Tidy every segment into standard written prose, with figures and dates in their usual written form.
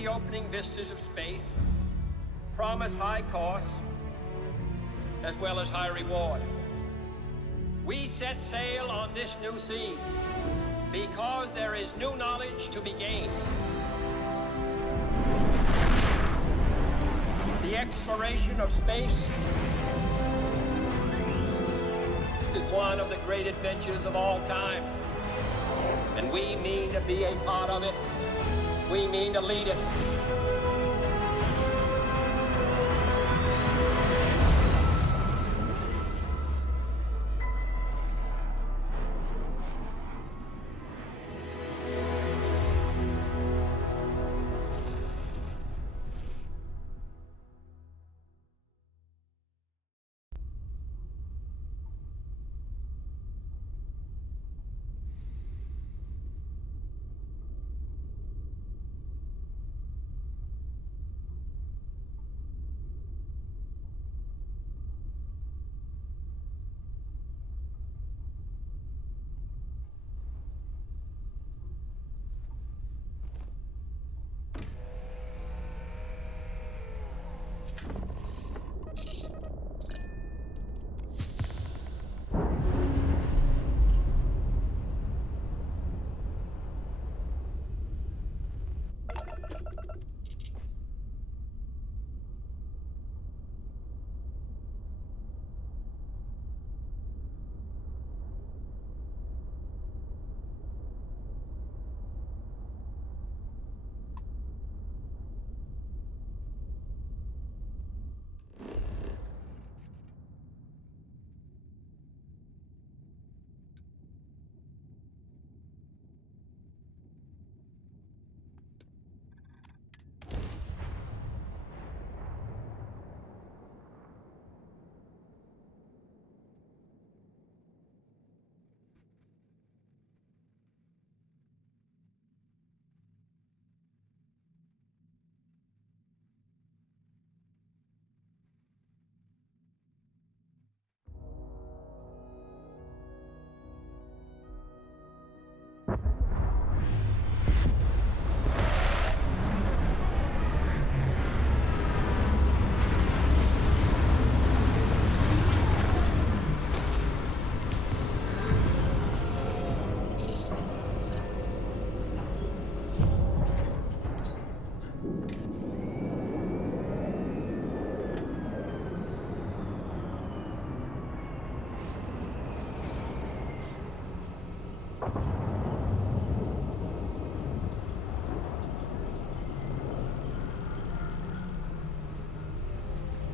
the opening vistas of space promise high costs as well as high reward. We set sail on this new sea because there is new knowledge to be gained. The exploration of space is one of the great adventures of all time. And we mean to be a part of it. We mean to lead it.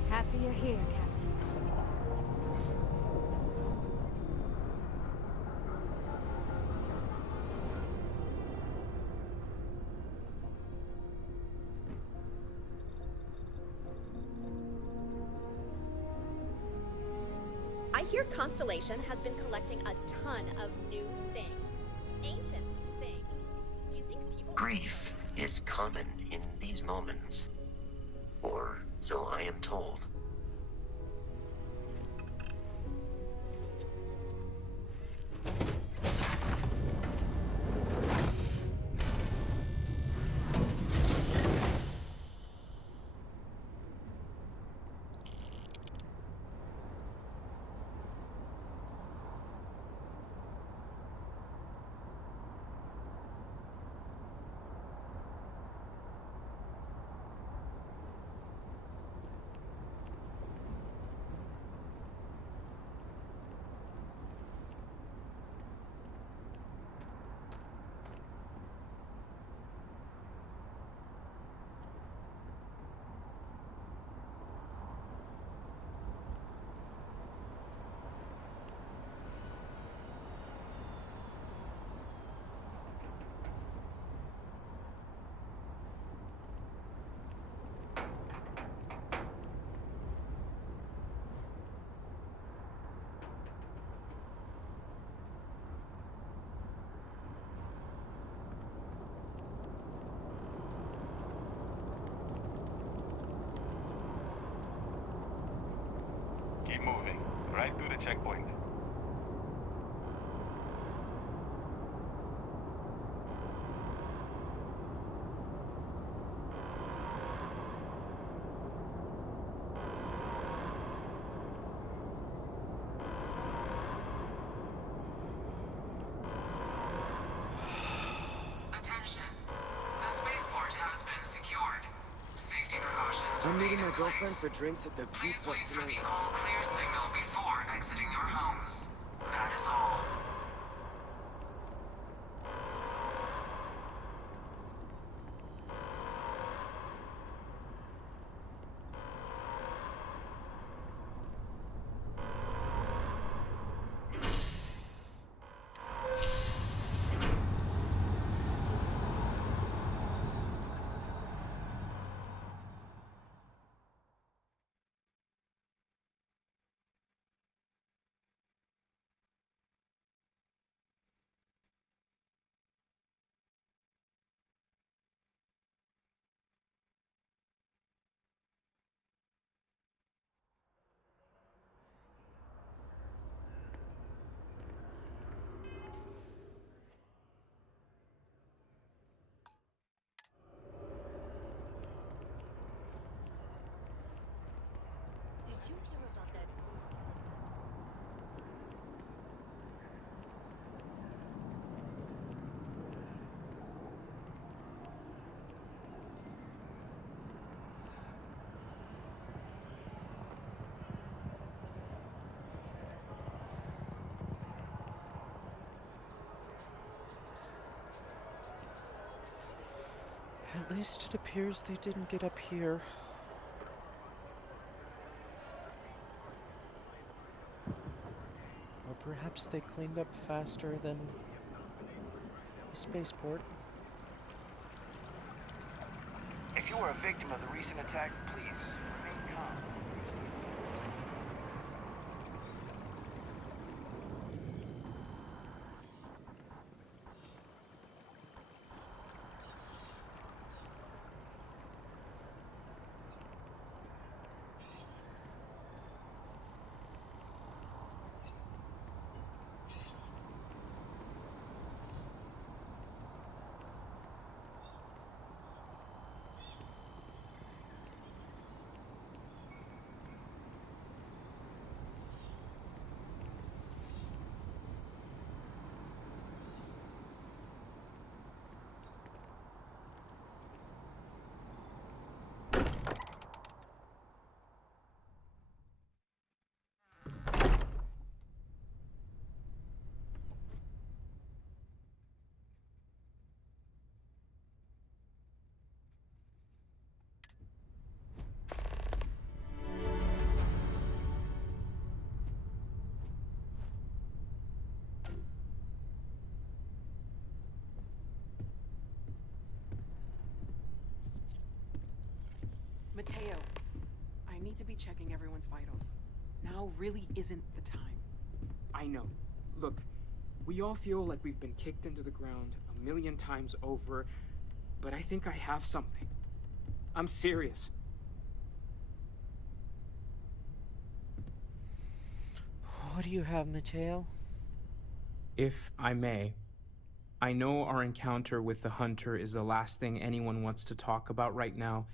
Happy you're here, Captain. I hear Constellation has been collecting a ton of new things. Ancient things. Do you think people... Grief is common in these moments. Or so I am told. Keep moving, right through the checkpoint. I'm meeting my girlfriend for drinks at the viewport Please wait for tonight. the all clear signal before exiting your homes. That is all. Did you hear about that? At least it appears they didn't get up here. Or perhaps they cleaned up faster than a spaceport. If you are a victim of the recent attack, please remain calm. Mateo, I need to be checking everyone's vitals. Now really isn't the time. I know. Look, we all feel like we've been kicked into the ground a million times over, but I think I have something. I'm serious. What do you have, Mateo? If I may, I know our encounter with the Hunter is the last thing anyone wants to talk about right now,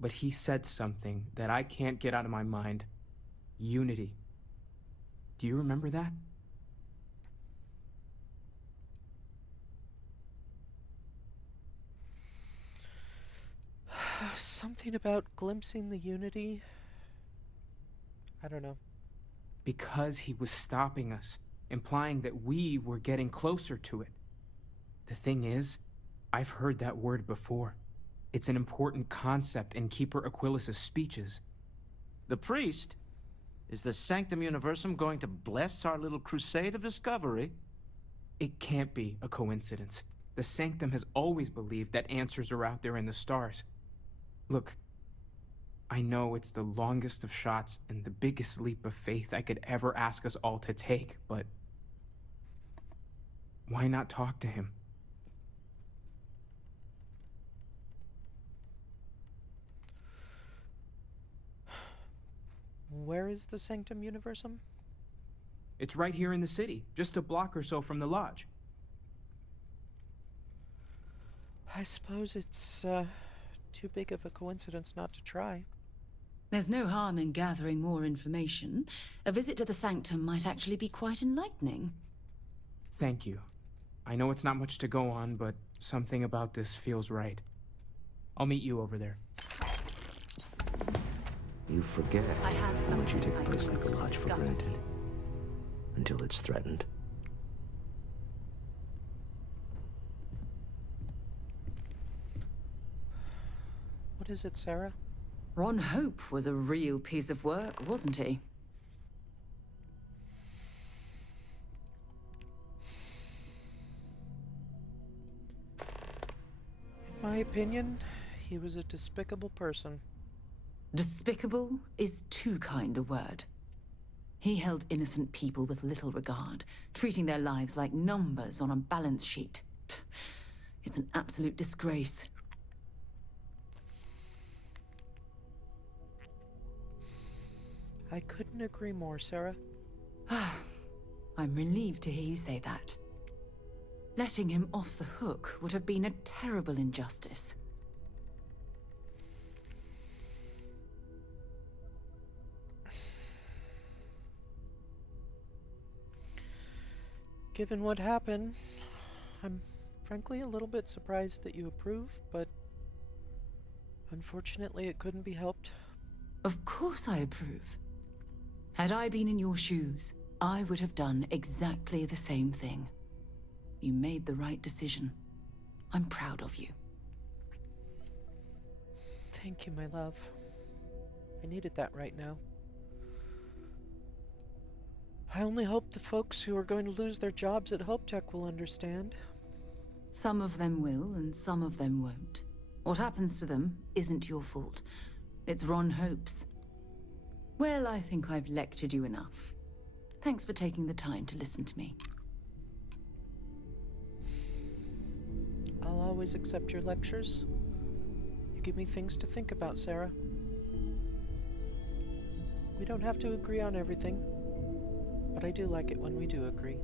but he said something that I can't get out of my mind. Unity. Do you remember that? Something about glimpsing the unity? I don't know. Because he was stopping us, implying that we were getting closer to it. The thing is, I've heard that word before. It's an important concept in Keeper Aquilas's speeches. The priest? Is the Sanctum Universum going to bless our little crusade of discovery? It can't be a coincidence. The Sanctum has always believed that answers are out there in the stars. Look, I know it's the longest of shots and the biggest leap of faith I could ever ask us all to take, but why not talk to him? Where is the Sanctum Universum? It's right here in the city, just a block or so from the lodge. I suppose it's, too big of a coincidence not to try. There's no harm in gathering more information. A visit to the Sanctum might actually be quite enlightening. Thank you. I know it's not much to go on, but something about this feels right. I'll meet you over there. You forget I have how much you something take a I place like want the to Lodge for discuss with granted. you. Until it's threatened. What is it, Sarah? Ron Hope was a real piece of work, wasn't he? In my opinion, he was a despicable person. Despicable is too kind a word. He held innocent people with little regard, treating their lives like numbers on a balance sheet. It's an absolute disgrace. I couldn't agree more, Sarah. I'm relieved to hear you say that. Letting him off the hook would have been a terrible injustice. Given what happened, I'm frankly a little bit surprised that you approve, but unfortunately it couldn't be helped. Of course I approve. Had I been in your shoes, I would have done exactly the same thing. You made the right decision. I'm proud of you. Thank you, my love. I needed that right now. I only hope the folks who are going to lose their jobs at Hope Tech will understand. Some of them will, and some of them won't. What happens to them isn't your fault. It's Ron Hope's. Well, I think I've lectured you enough. Thanks for taking the time to listen to me. I'll always accept your lectures. You give me things to think about, Sarah. We don't have to agree on everything, but I do like it when we do agree.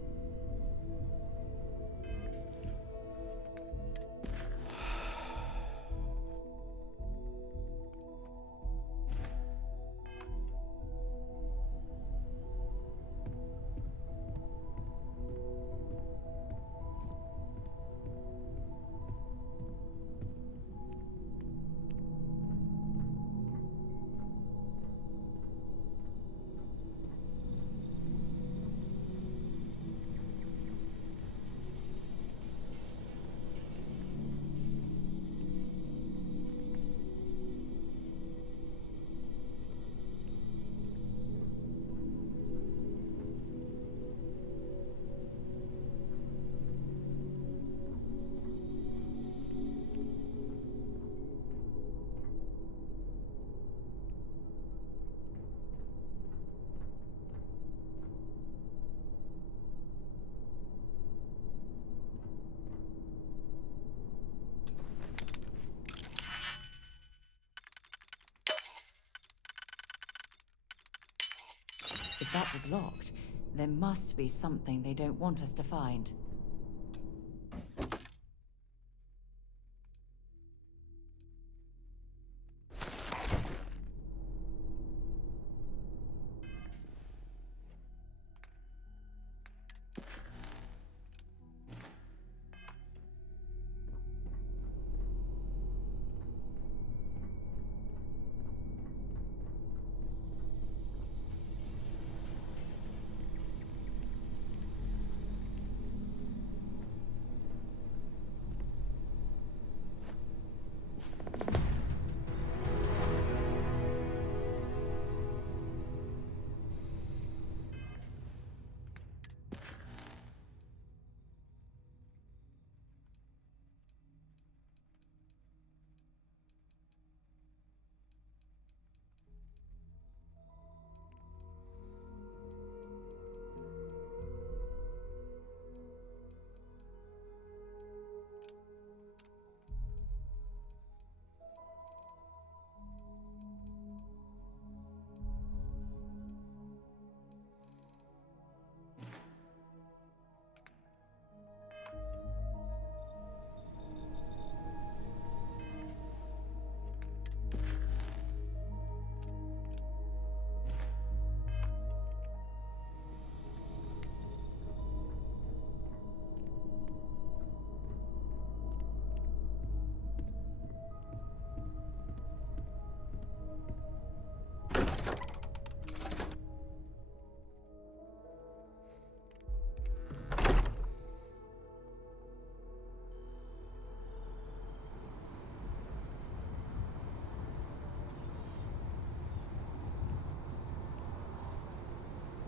If that was locked, there must be something they don't want us to find.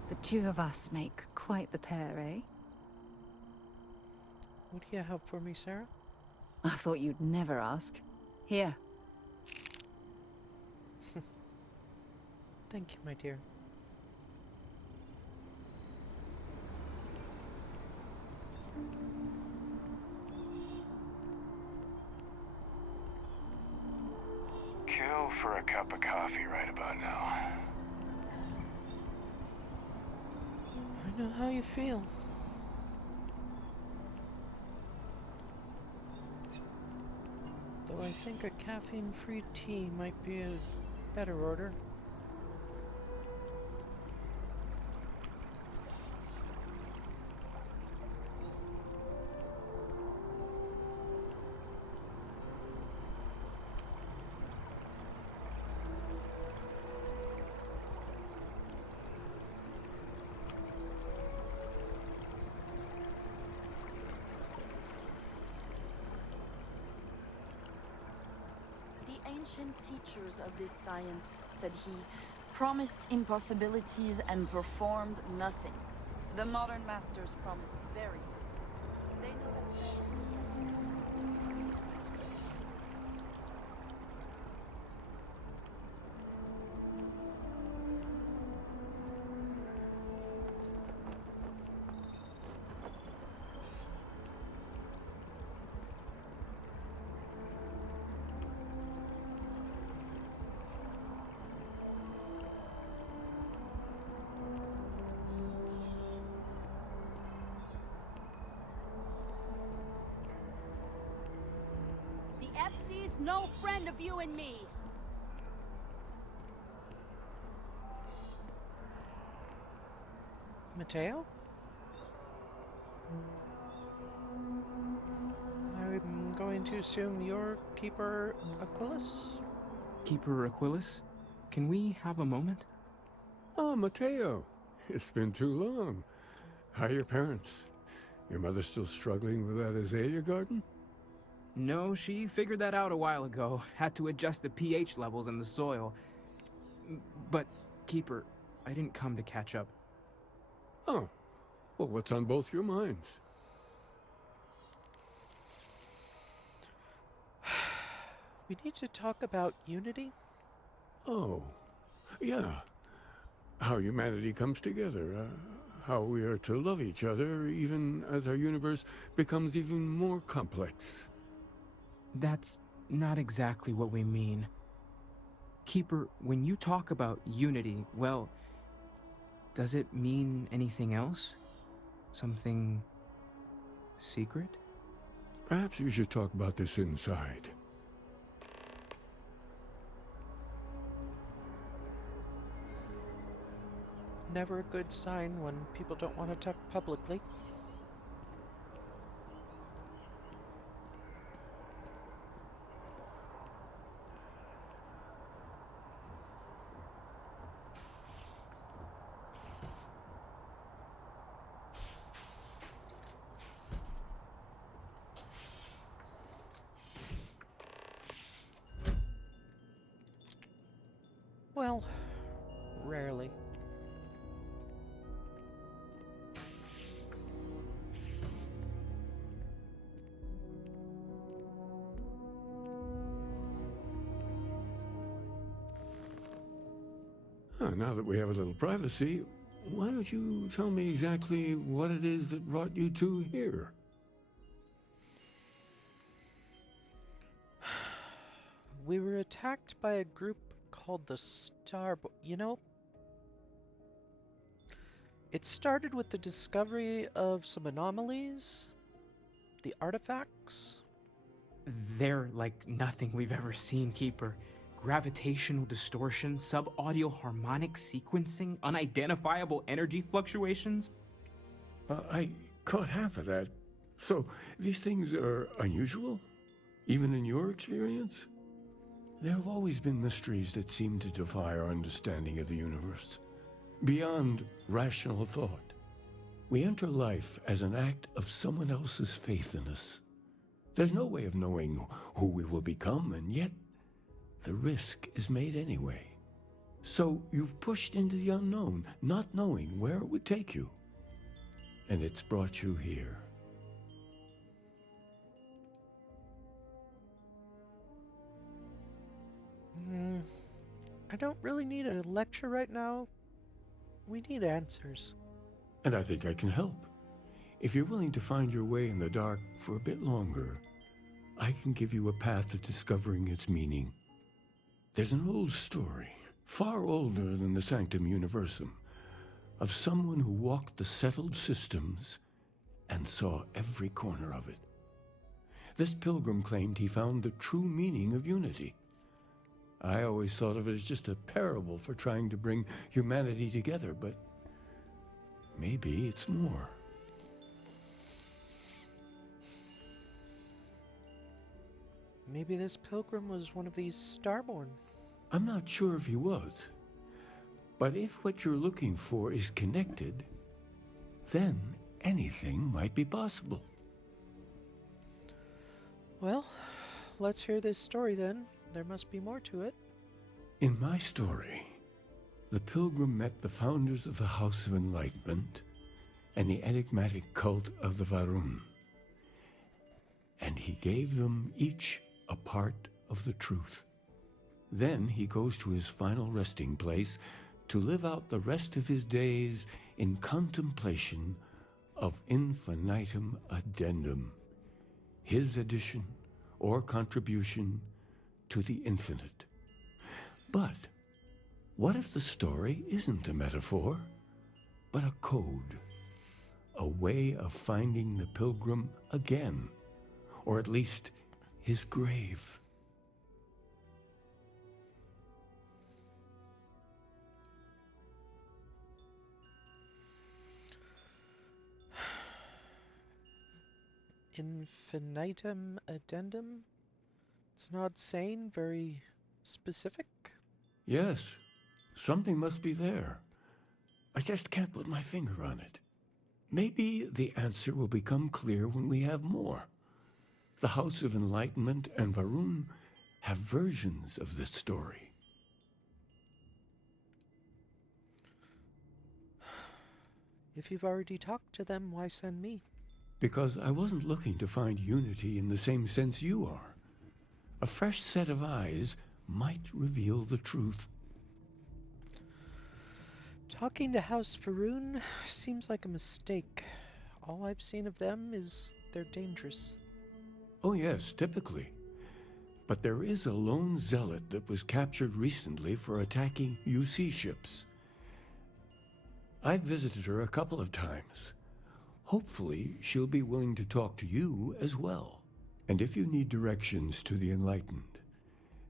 The two of us make quite the pair, eh? What do you have for me, Sarah? I thought you'd never ask. Here. Thank you, my dear. Kill for a cup of coffee right about now. I know how you feel. Though I think a caffeine-free tea might be a better order. The ancient teachers of this science, said he, promised impossibilities and performed nothing. The modern masters promise very little. They know FC's no friend of you and me. Mateo? I'm going to assume you're Keeper Aquilus? Keeper Aquilus? Can we have a moment? Oh, Mateo. It's been too long. How are your parents? Your mother still struggling with that azalea garden? No, she figured that out a while ago. Had to adjust the pH levels in the soil. But, Keeper, I didn't come to catch up. Oh. Well, what's on both your minds? We need to talk about unity? Oh. Yeah. How humanity comes together. How we are to love each other even as our universe becomes even more complex. That's not exactly what we mean. Keeper, when you talk about unity, well, does it mean anything else? Something secret? Perhaps you should talk about this inside. Never a good sign when people don't want to talk publicly. Well, rarely. Now that we have a little privacy, why don't you tell me exactly what it is that brought you two here? We were attacked by a group called the Starborn. You know, it started with the discovery of some anomalies, the artifacts. They're like nothing we've ever seen, Keeper. Gravitational distortion, sub-audio harmonic sequencing, unidentifiable energy fluctuations. I caught half of that. So, these things are unusual? Even in your experience? There have always been mysteries that seem to defy our understanding of the universe. Beyond rational thought. We enter life as an act of someone else's faith in us. There's no way of knowing who we will become, and yet the risk is made anyway. So you've pushed into the unknown, not knowing where it would take you. And it's brought you here. I don't really need a lecture right now. We need answers. And I think I can help. If you're willing to find your way in the dark for a bit longer, I can give you a path to discovering its meaning. There's an old story, far older than the Sanctum Universum, of someone who walked the settled systems and saw every corner of it. This pilgrim claimed he found the true meaning of unity. I always thought of it as just a parable for trying to bring humanity together, but maybe it's more. Maybe this pilgrim was one of these Starborn. I'm not sure if he was, but if what you're looking for is connected, then anything might be possible. Well, let's hear this story then. There must be more to it. In my story, the pilgrim met the founders of the House of Enlightenment and the enigmatic cult of the Varun, and he gave them each a part of the truth. Then he goes to his final resting place to live out the rest of his days in contemplation of infinitum addendum, his addition or contribution to the infinite. But what if the story isn't a metaphor, but a code, a way of finding the pilgrim again, or at least his grave? Infinitum addendum? It's an odd saying, very specific. Yes, something must be there. I just can't put my finger on it. Maybe the answer will become clear when we have more. The House of Enlightenment and Varun have versions of this story. If you've already talked to them, why send me? Because I wasn't looking to find unity in the same sense you are. A fresh set of eyes might reveal the truth. Talking to House Varun seems like a mistake. All I've seen of them is they're dangerous. Oh yes, typically. But there is a lone zealot that was captured recently for attacking UC ships. I've visited her a couple of times. Hopefully, she'll be willing to talk to you as well. And if you need directions to the Enlightened,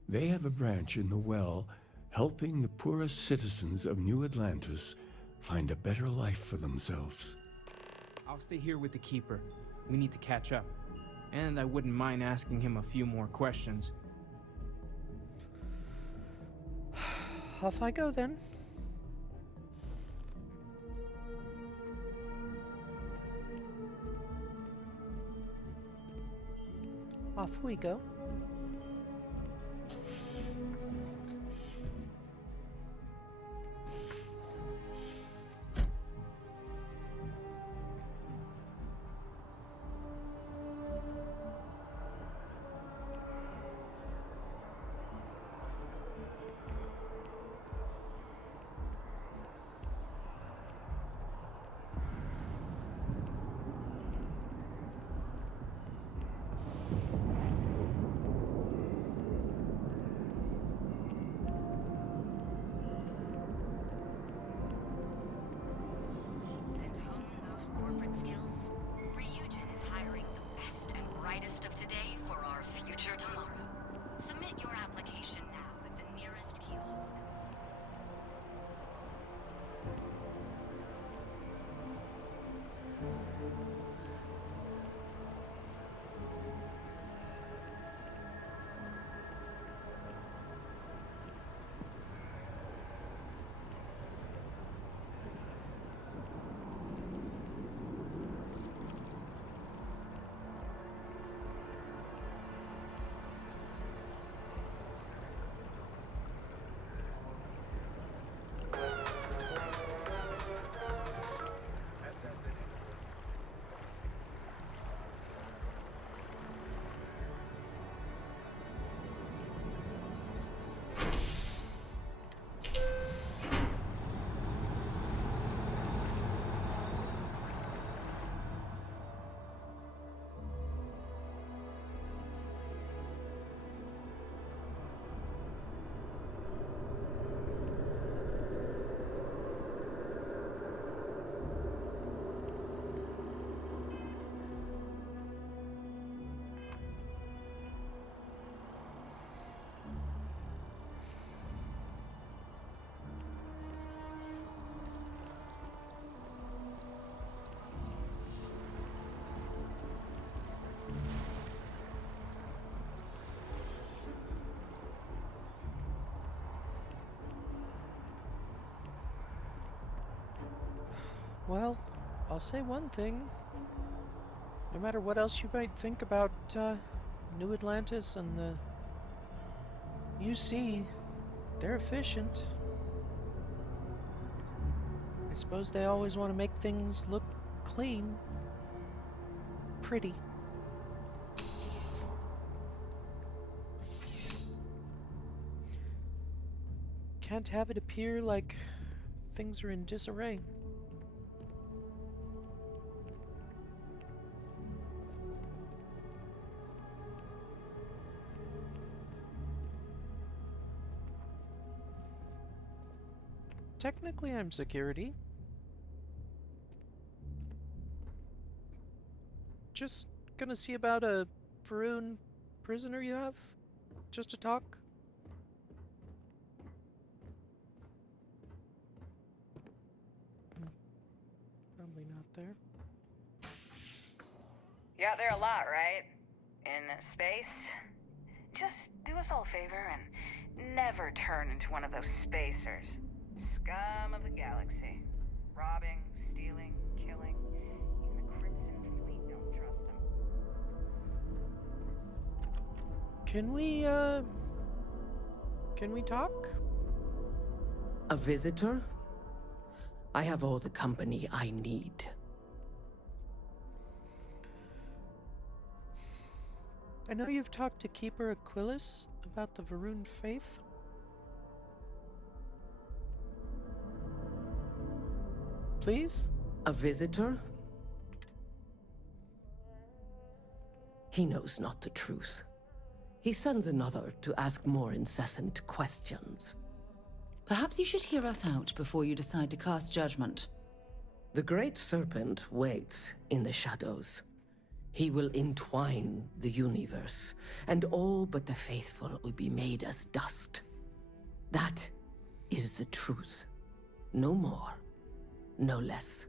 they have a branch in the Well helping the poorest citizens of New Atlantis find a better life for themselves. I'll stay here with the Keeper. We need to catch up. And I wouldn't mind asking him a few more questions. Off I go then. Off we go. Corporate skills. Ryujin is hiring the best and brightest of today for our future tomorrow. Submit your application now at the nearest kiosk. Well, I'll say one thing. No matter what else you might think about New Atlantis and the UC, they're efficient. I suppose they always want to make things look clean. Pretty. Can't have it appear like things are in disarray. Technically, I'm security. Just gonna see about a Faroon prisoner you have? Just to talk? Probably not there. You're out there a lot, right? In space? Just do us all a favor and never turn into one of those spacers. Scum of the galaxy. Robbing, stealing, killing. Even the Crimson Fleet don't trust him. Can we talk? A visitor? I have all the company I need. I know you've talked to Keeper Aquilus about the Varun faith. Please? A visitor? He knows not the truth. He sends another to ask more incessant questions. Perhaps you should hear us out before you decide to cast judgment. The Great Serpent waits in the shadows. He will entwine the universe, and all but the faithful will be made as dust. That is the truth. No more, no less.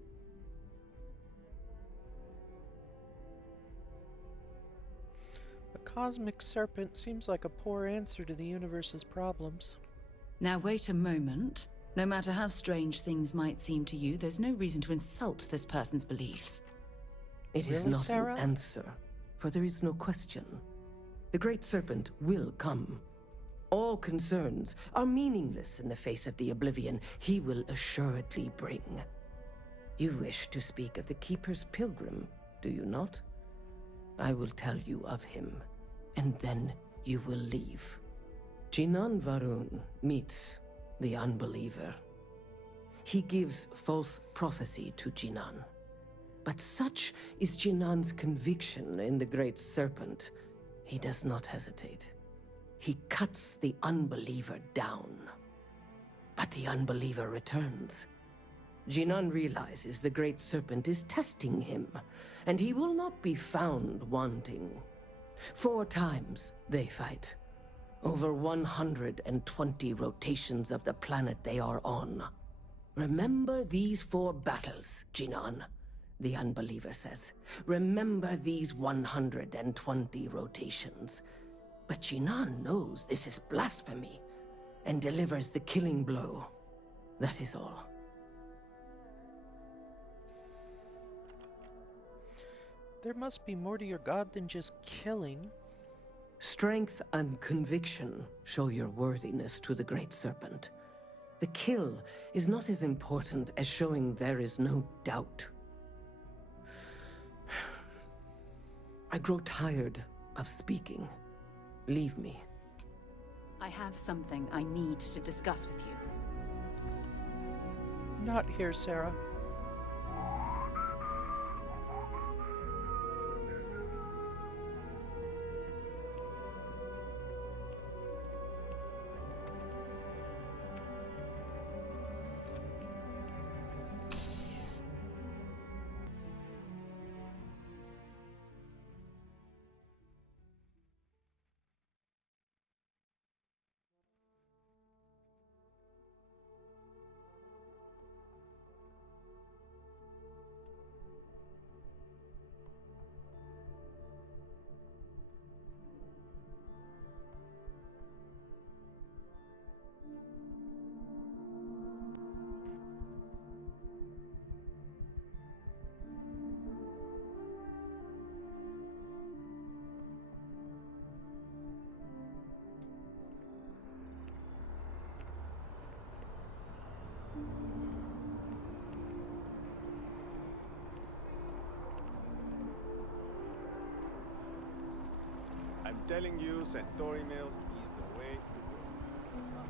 A cosmic serpent seems like a poor answer to the universe's problems. Now wait a moment. No matter how strange things might seem to you, there's no reason to insult this person's beliefs. It is not an answer, for there is no question. The Great Serpent will come. All concerns are meaningless in the face of the oblivion he will assuredly bring. You wish to speak of the Keeper's Pilgrim, do you not? I will tell you of him, and then you will leave. Jinan Varun meets the unbeliever. He gives false prophecy to Jinan. But such is Jinan's conviction in the Great Serpent, he does not hesitate. He cuts the unbeliever down. But the unbeliever returns. Jinan realizes the Great Serpent is testing him, and he will not be found wanting. 4 times they fight. Over 120 rotations of the planet they are on. Remember these 4 battles, Jinan, the unbeliever says. Remember these 120 rotations. But Jinan knows this is blasphemy, and delivers the killing blow. That is all. There must be more to your god than just killing. Strength and conviction show your worthiness to the Great Serpent. The kill is not as important as showing there is no doubt. I grow tired of speaking. Leave me. I have something I need to discuss with you. Not here, Sarah. telling you, Centauri Mills is the way to go.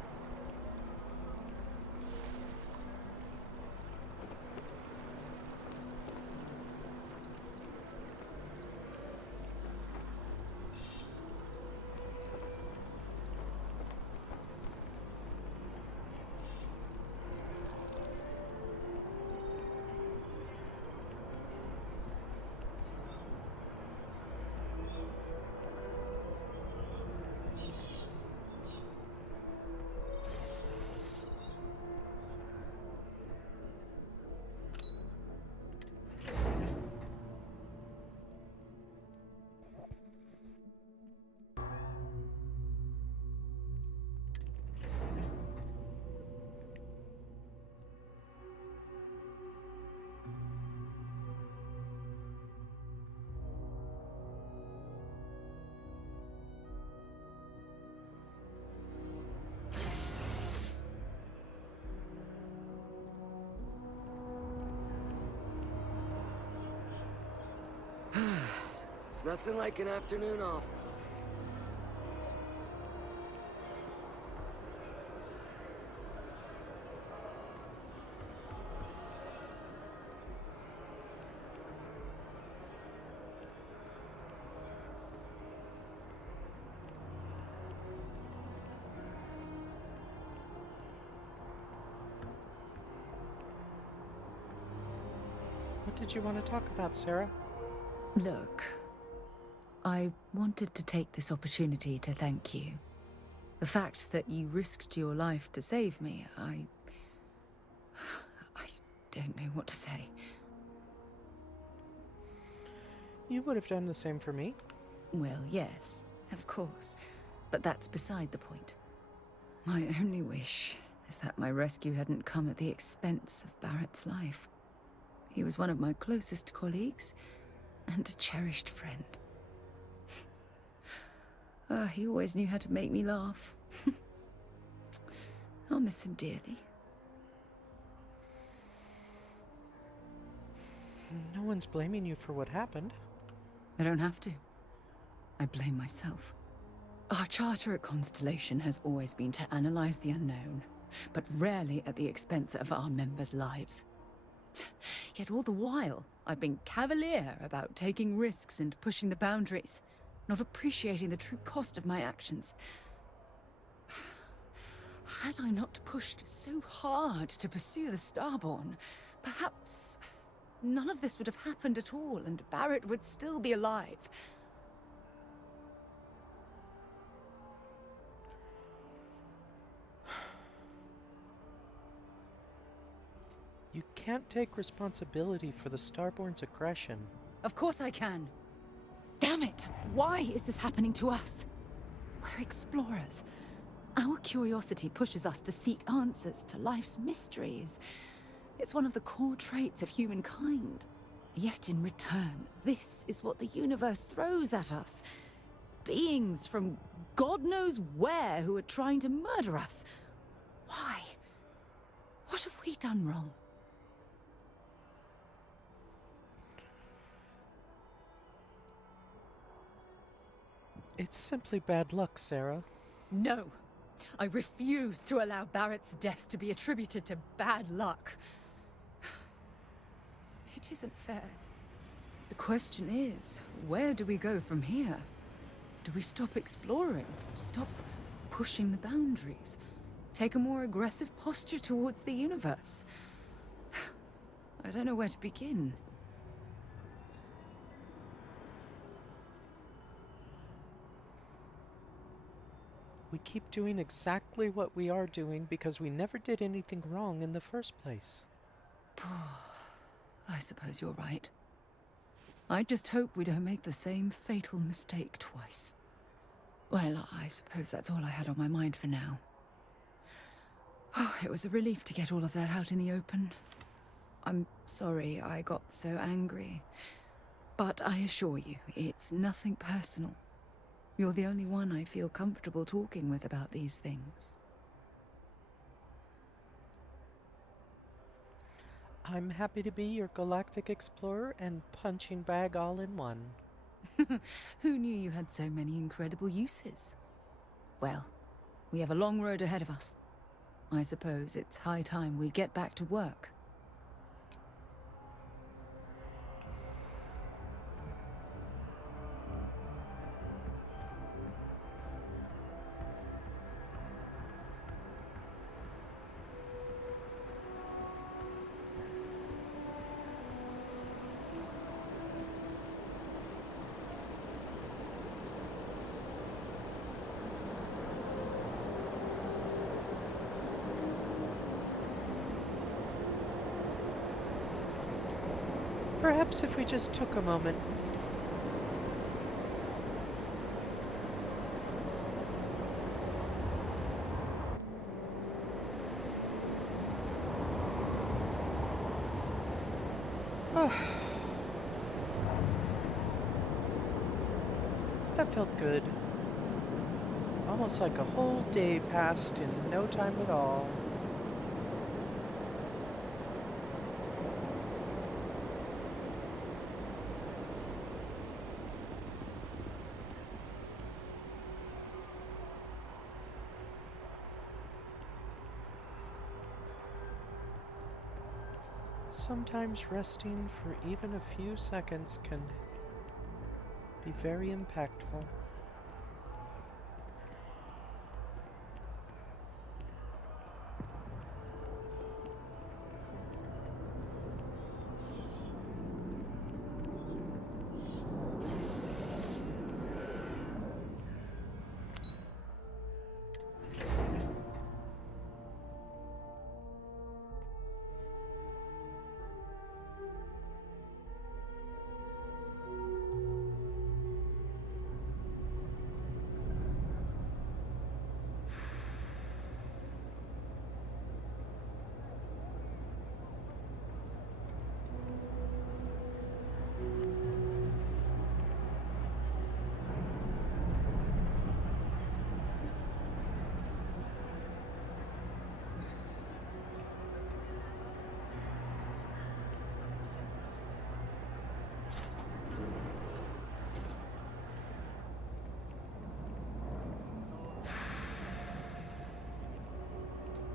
It's nothing like an afternoon off. What did you want to talk about, Sarah? Look, I wanted to take this opportunity to thank you. The fact that you risked your life to save me, I don't know what to say. You would have done the same for me. Well, yes, of course. But that's beside the point. My only wish is that my rescue hadn't come at the expense of Barrett's life. He was one of my closest colleagues and a cherished friend. He always knew how to make me laugh. I'll miss him dearly. No one's blaming you for what happened. I don't have to. I blame myself. Our charter at Constellation has always been to analyze the unknown, but rarely at the expense of our members' lives. Yet all the while, I've been cavalier about taking risks and pushing the boundaries, not appreciating the true cost of my actions. Had I not pushed so hard to pursue the Starborn, perhaps none of this would have happened at all, and Barrett would still be alive. You can't take responsibility for the Starborn's aggression. Of course I can. Damn it! Why is this happening to us? We're explorers. Our curiosity pushes us to seek answers to life's mysteries. It's one of the core traits of humankind. Yet in return, this is what the universe throws at us. Beings from God knows where who are trying to murder us. Why? What have we done wrong? It's simply bad luck, Sarah. No. I refuse to allow Barrett's death to be attributed to bad luck. It isn't fair. The question is, where do we go from here? Do we stop exploring? Stop pushing the boundaries? Take a more aggressive posture towards the universe? I don't know where to begin. We keep doing exactly what we are doing because we never did anything wrong in the first place. I suppose you're right. I just hope we don't make the same fatal mistake twice. Well, I suppose that's all I had on my mind for now. Oh, it was a relief to get all of that out in the open. I'm sorry I got so angry. But I assure you, it's nothing personal. You're the only one I feel comfortable talking with about these things. I'm happy to be your galactic explorer and punching bag all in one. Who knew you had so many incredible uses? Well, we have a long road ahead of us. I suppose it's high time we get back to work. Perhaps if we just took a moment. That felt good. Almost like a whole day passed in no time at all. Sometimes resting for even a few seconds can be very impactful.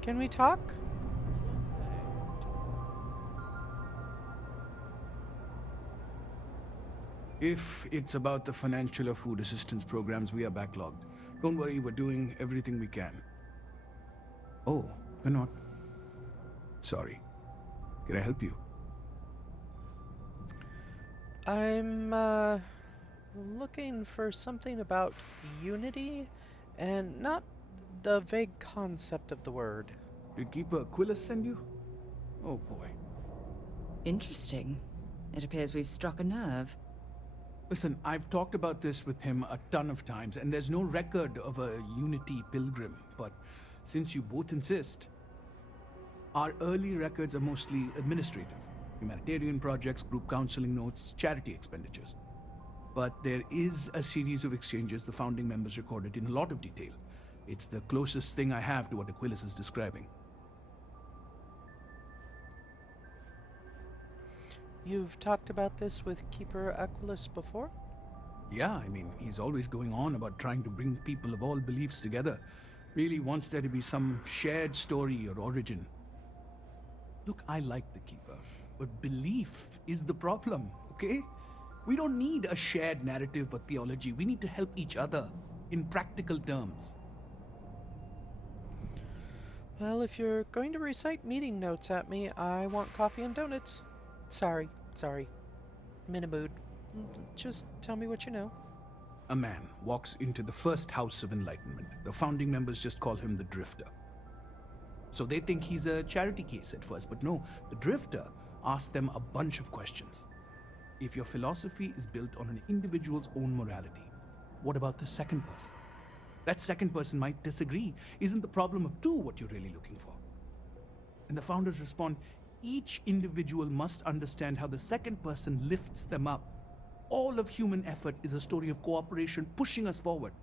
Can we talk? If it's about the financial or food assistance programs, we are backlogged. Don't worry, we're doing everything we can. Oh, we're not. Sorry. Can I help you? I'm looking for something about unity and not the vague concept of the word. Did Keeper Aquilus send you? Oh boy. Interesting. It appears we've struck a nerve. Listen, I've talked about this with him a ton of times, and there's no record of a Unity Pilgrim, but since you both insist, our early records are mostly administrative. Humanitarian projects, group counseling notes, charity expenditures. But there is a series of exchanges the founding members recorded in a lot of detail. It's the closest thing I have to what Aquilus is describing. You've talked about this with Keeper Aquilus before? Yeah, I mean, he's always going on about trying to bring people of all beliefs together. Really wants there to be some shared story or origin. Look, I like the Keeper, but belief is the problem, okay? We don't need a shared narrative or theology. We need to help each other in practical terms. Well, if you're going to recite meeting notes at me, I want coffee and donuts. Sorry. I'm in a mood. Just tell me what you know. A man walks into the first House of Enlightenment. The founding members just call him the Drifter. So they think he's a charity case at first, but no, the Drifter asks them a bunch of questions. If your philosophy is built on an individual's own morality, what about the second person? That second person might disagree. Isn't the problem of two what you're really looking for? And the founders respond, each individual must understand how the second person lifts them up. All of human effort is a story of cooperation pushing us forward.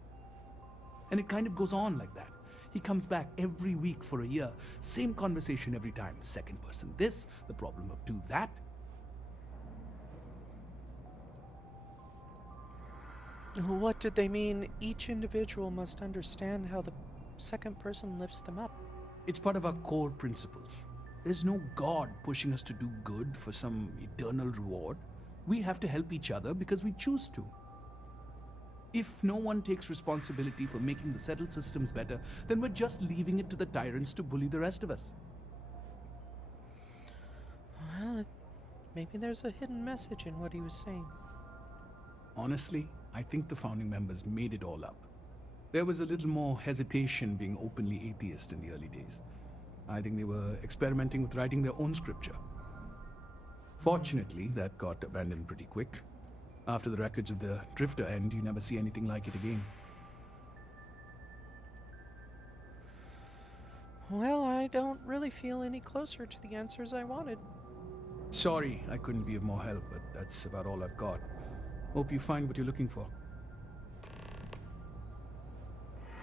And it kind of goes on like that. He comes back every week for a year. Same conversation every time. Second person this, the problem of two that. What did they mean? Each individual must understand how the second person lifts them up. It's part of our core principles. There's no God pushing us to do good for some eternal reward. We have to help each other because we choose to. If no one takes responsibility for making the settled systems better, then we're just leaving it to the tyrants to bully the rest of us. Well, maybe there's a hidden message in what he was saying. Honestly, I think the founding members made it all up. There was a little more hesitation being openly atheist in the early days. I think they were experimenting with writing their own scripture. Fortunately, that got abandoned pretty quick. After the records of the Drifter end, you never see anything like it again. Well, I don't really feel any closer to the answers I wanted. Sorry I couldn't be of more help, but that's about all I've got. Hope you find what you're looking for.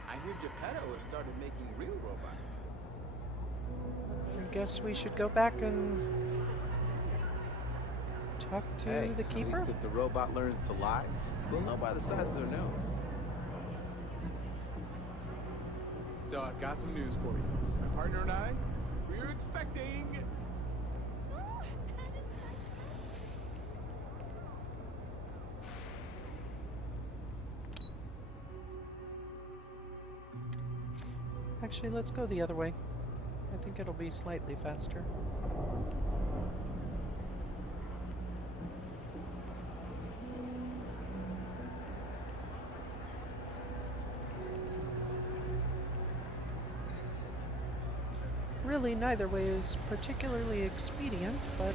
I hear Geppetto has started making real robots. I guess we should go back and talk to the keeper? At least if the robot learns to lie, we'll know by the size of their nose. So I've got some news for you. My partner and I, we're expecting... Actually, let's go the other way. I think it'll be slightly faster. Really, neither way is particularly expedient, but...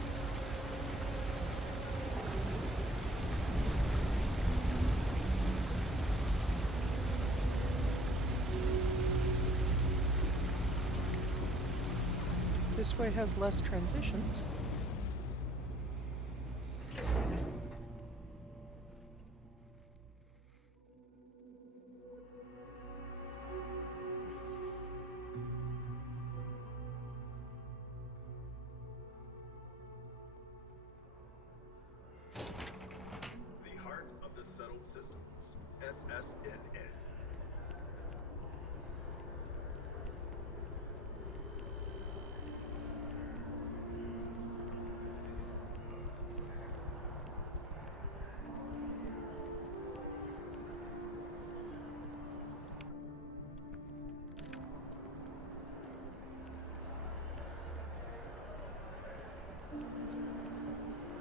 this way has less transitions. The heart of the settled systems, SSNN.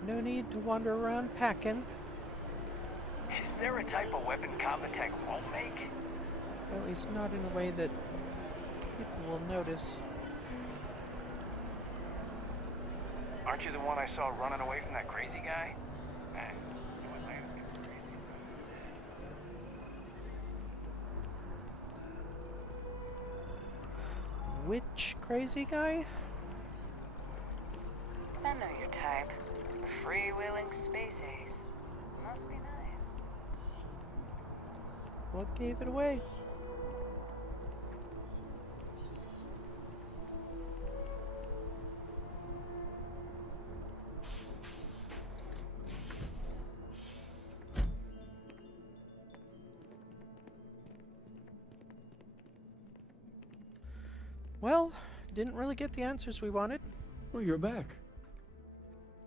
No need to wander around packing. Is there a type of weapon combat tech won't make? At least not in a way that people will notice. Aren't you the one I saw running away from that crazy guy? New Atlantis gets crazy. Which crazy guy? I know your type. A freewheeling space ace. Must be nice. What gave it away? Well, didn't really get the answers we wanted. Well, you're back.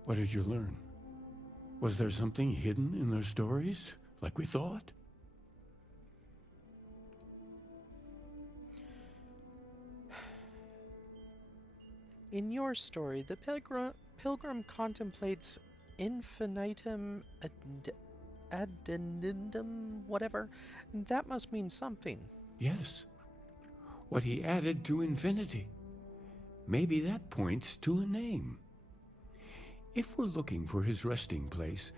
What did you learn? Was there something hidden in their stories, like we thought? In your story, the pilgrim contemplates infinitum addendum, whatever. That must mean something. Yes. What he added to infinity. Maybe that points to a name. If we're looking for his resting place,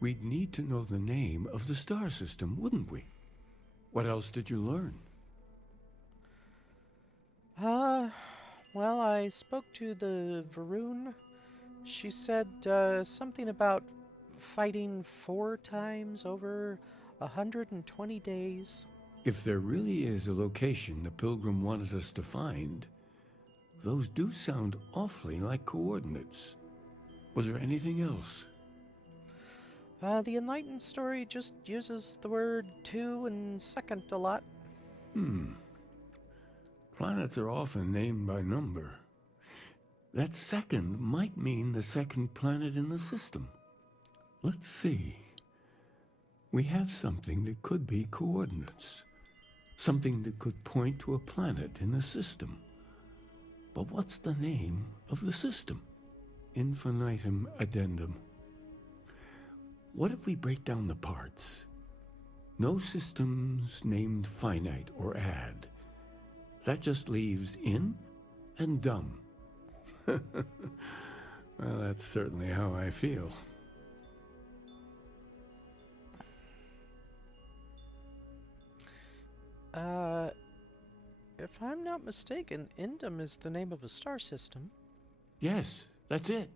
we'd need to know the name of the star system, wouldn't we? What else did you learn? Well, I spoke to the Varun. She said something about fighting 4 times over 120 days. If there really is a location the Pilgrim wanted us to find, those do sound awfully like coordinates. Was there anything else? The Enlightened story just uses the word two and second a lot. Planets are often named by number. That second might mean the second planet in the system. Let's see. We have something that could be coordinates. Something that could point to a planet in the system. But what's the name of the system? Infinitum addendum. What if we break down the parts? No systems named finite or add. That just leaves in and dumb. Well, that's certainly how I feel. If I'm not mistaken, Indum is the name of a star system. Yes, that's it.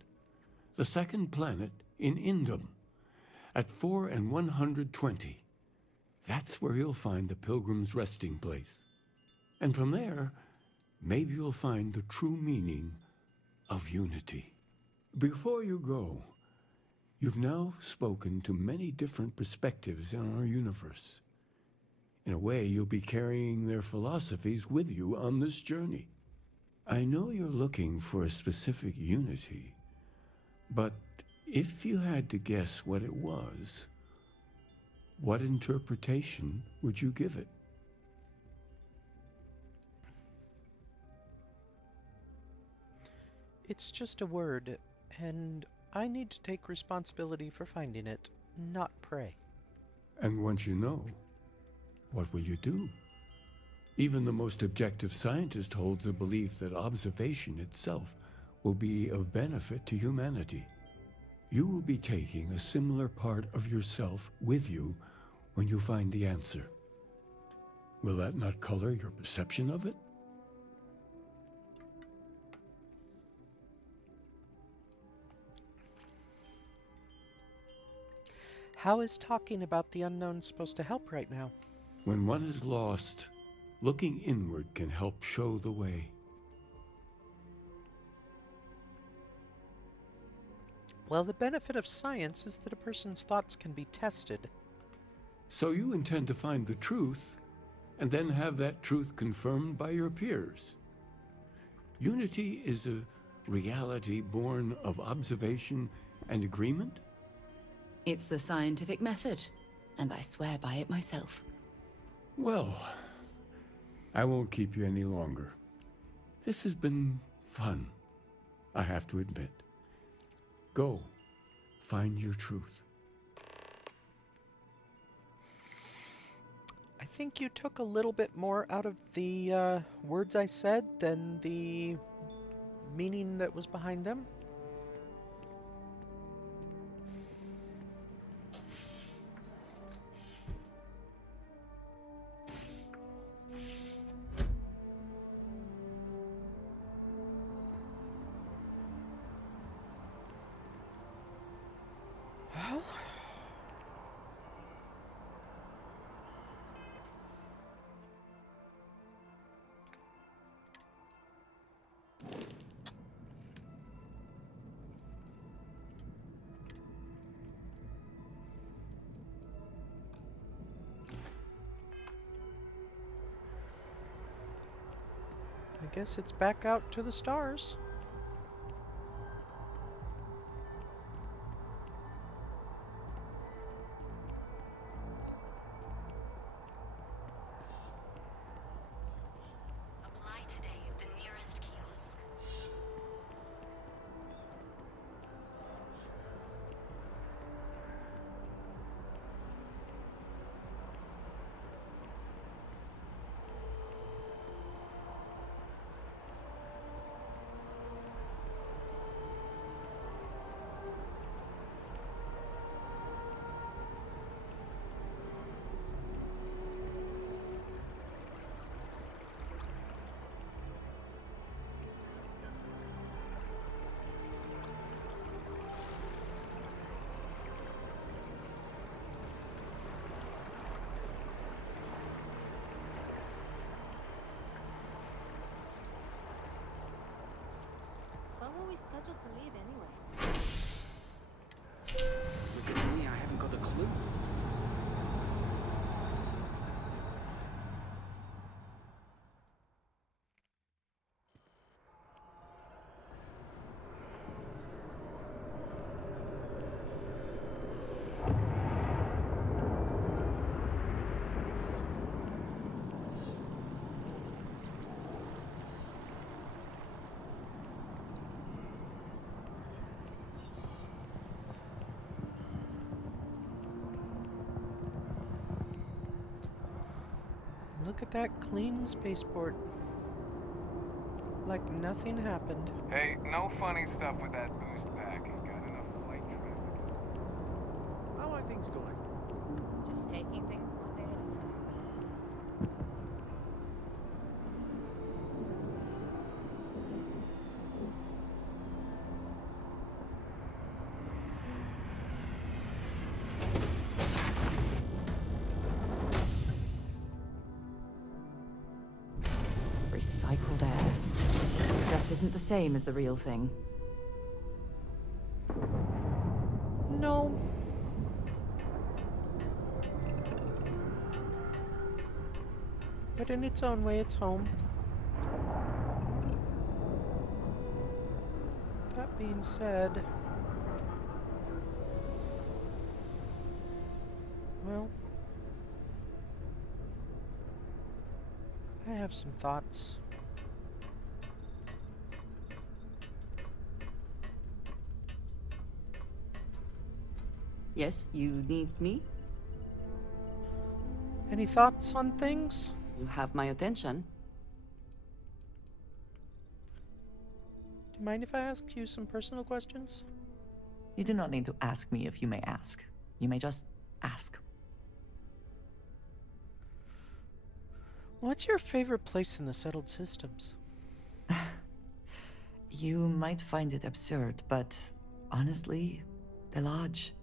The second planet in Indum. At 4 and 120. That's where you'll find the Pilgrim's resting place. And from there, maybe you'll find the true meaning of unity. Before you go, you've now spoken to many different perspectives in our universe. In a way, you'll be carrying their philosophies with you on this journey. I know you're looking for a specific unity, but if you had to guess what it was, what interpretation would you give it? It's just a word, and I need to take responsibility for finding it, not pray. And once you know, what will you do? Even the most objective scientist holds a belief that observation itself will be of benefit to humanity. You will be taking a similar part of yourself with you when you find the answer. Will that not color your perception of it? How is talking about the unknown supposed to help right now? When one is lost, looking inward can help show the way. Well, the benefit of science is that a person's thoughts can be tested. So you intend to find the truth, and then have that truth confirmed by your peers. Unity is a reality born of observation and agreement? It's the scientific method, and I swear by it myself. Well, I won't keep you any longer. This has been fun, I have to admit. Go, find your truth. I think you took a little bit more out of the words I said than the meaning that was behind them. I guess it's back out to the stars. Apply today at the nearest kiosk. When were we scheduled to leave anyway? Look at me, I haven't got a clue. Look at that clean spaceport. Like nothing happened. Hey, no funny stuff with that boost pack. Got enough flight traffic. How are things going? Just taking things one day at a time. Recycled air. Just isn't the same as the real thing. No. But in its own way, it's home. That being said, well, I have some thoughts. Yes, you need me? Any thoughts on things? You have my attention. Do you mind if I ask you some personal questions? You do not need to ask me if you may ask. You may just ask. What's your favorite place in the settled systems? You might find it absurd, but honestly, the Lodge.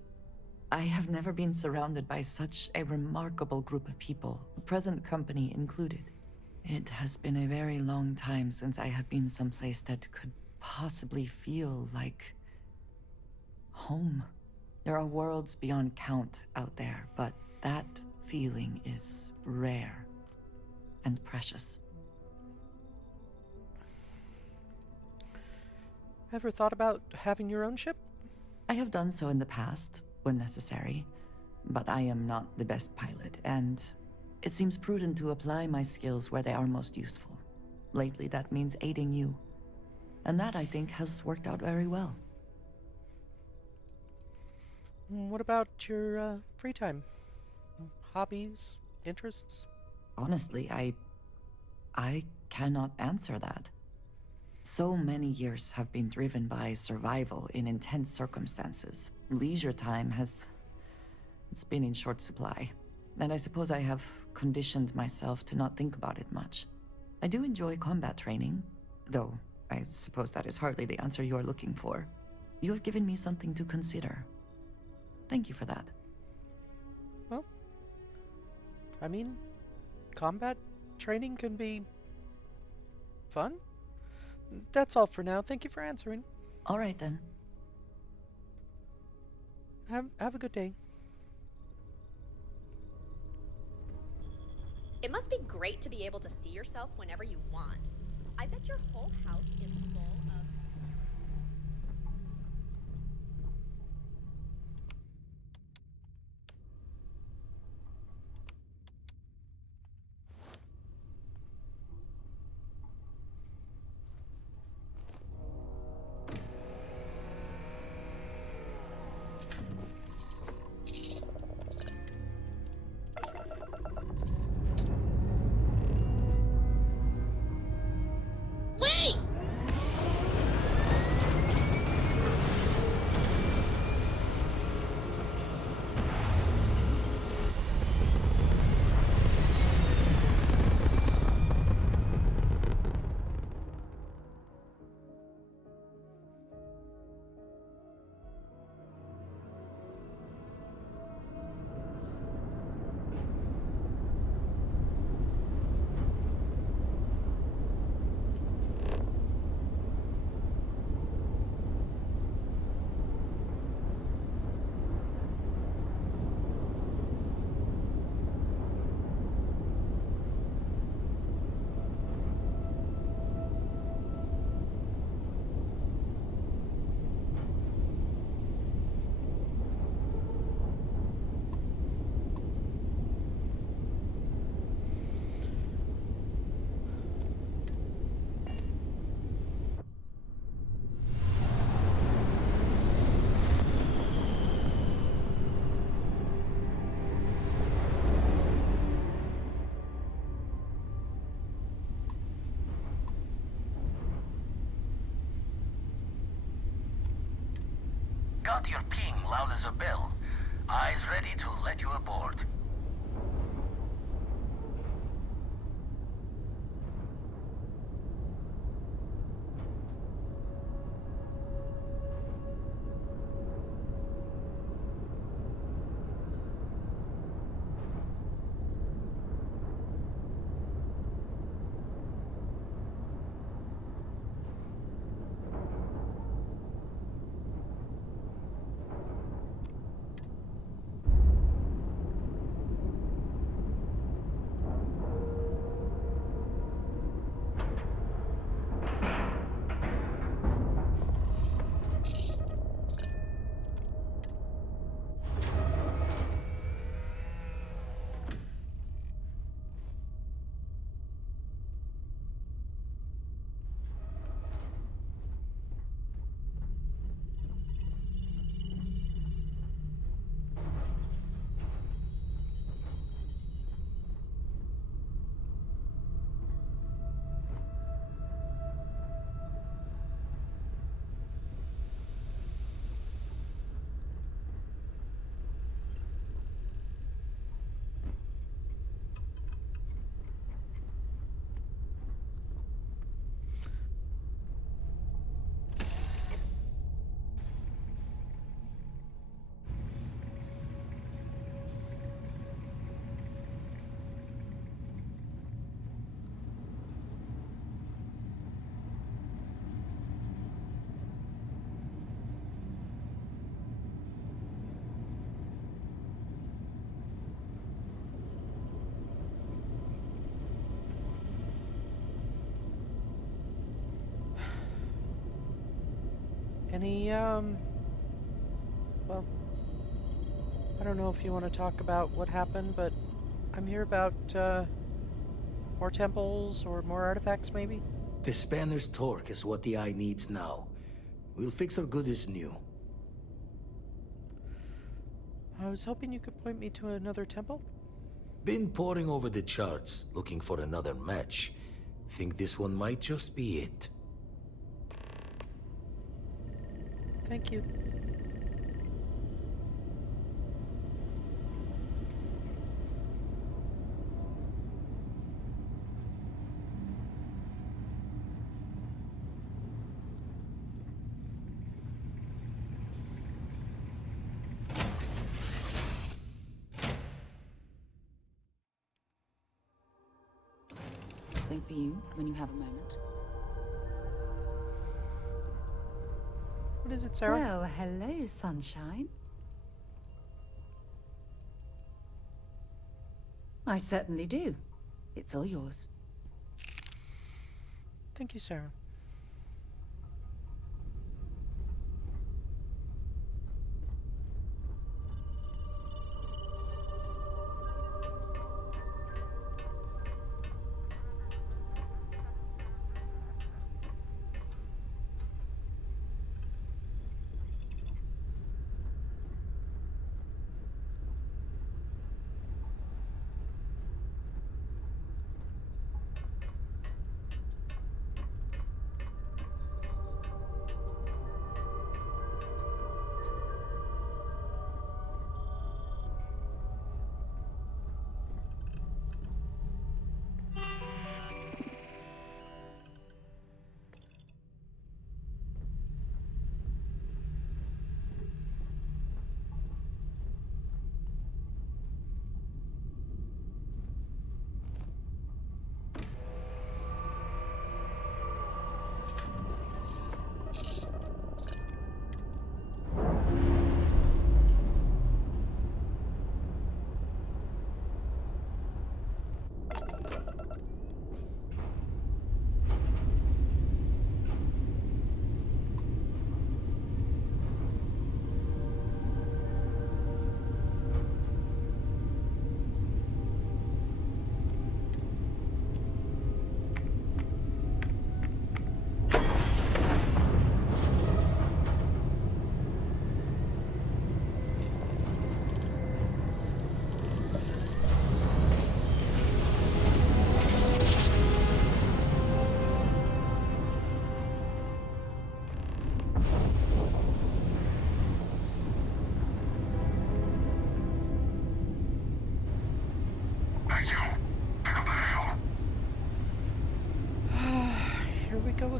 I have never been surrounded by such a remarkable group of people, present company included. It has been a very long time since I have been someplace that could possibly feel like home. There are worlds beyond count out there, but that feeling is rare and precious. Ever thought about having your own ship? I have done so in the past, when necessary, but I am not the best pilot, and it seems prudent to apply my skills where they are most useful. Lately, that means aiding you. And that, I think, has worked out very well. What about your free time? Hobbies? Interests? Honestly, I cannot answer that. So many years have been driven by survival in intense circumstances. Leisure time it's been in short supply. And I suppose I have conditioned myself to not think about it much. I do enjoy combat training, though I suppose that is hardly the answer you are looking for. You have given me something to consider. Thank you for that. Well, I mean, combat training can be fun. That's all for now. Thank you for answering. All right, then. Have a good day. It must be great to be able to see yourself whenever you want. I bet your whole house is full of... Wait! Got your ping loud as a bell. Eyes ready to let you aboard. Any, well, I don't know if you want to talk about what happened, but I'm here about, more temples or more artifacts, maybe? The Spanner's torque is what the Eye needs now. We'll fix her good as new. I was hoping you could point me to another temple. Been poring over the charts, looking for another match. Think this one might just be it. Thank you. Something for you when you have a moment. What is it, Sarah? Well, hello, sunshine. I certainly do. It's all yours. Thank you, Sarah.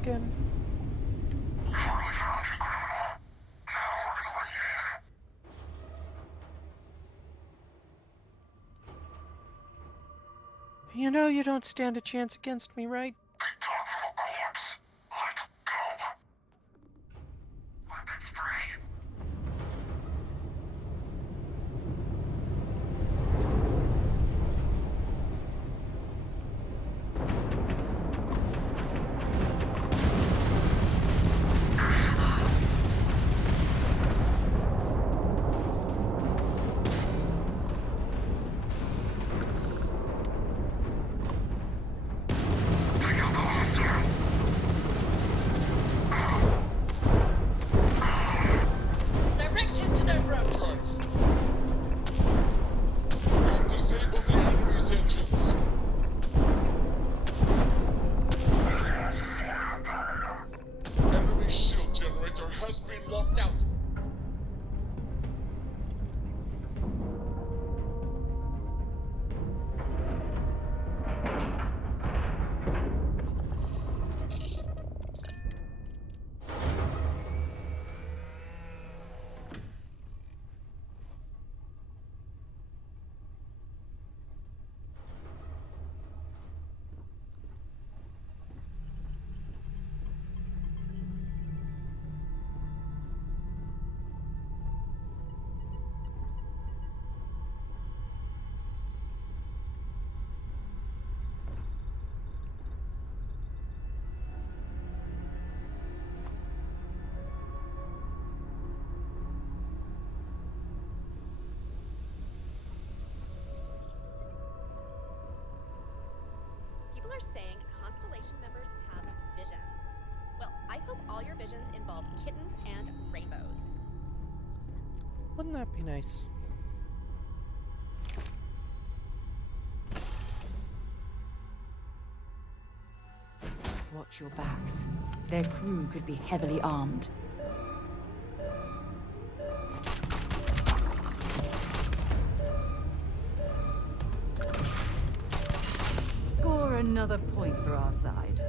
again. You know you don't stand a chance against me, right? People are saying Constellation members have visions. Well, I hope all your visions involve kittens and rainbows. Wouldn't that be nice? Watch your backs. Their crew could be heavily armed. Score another point for our side.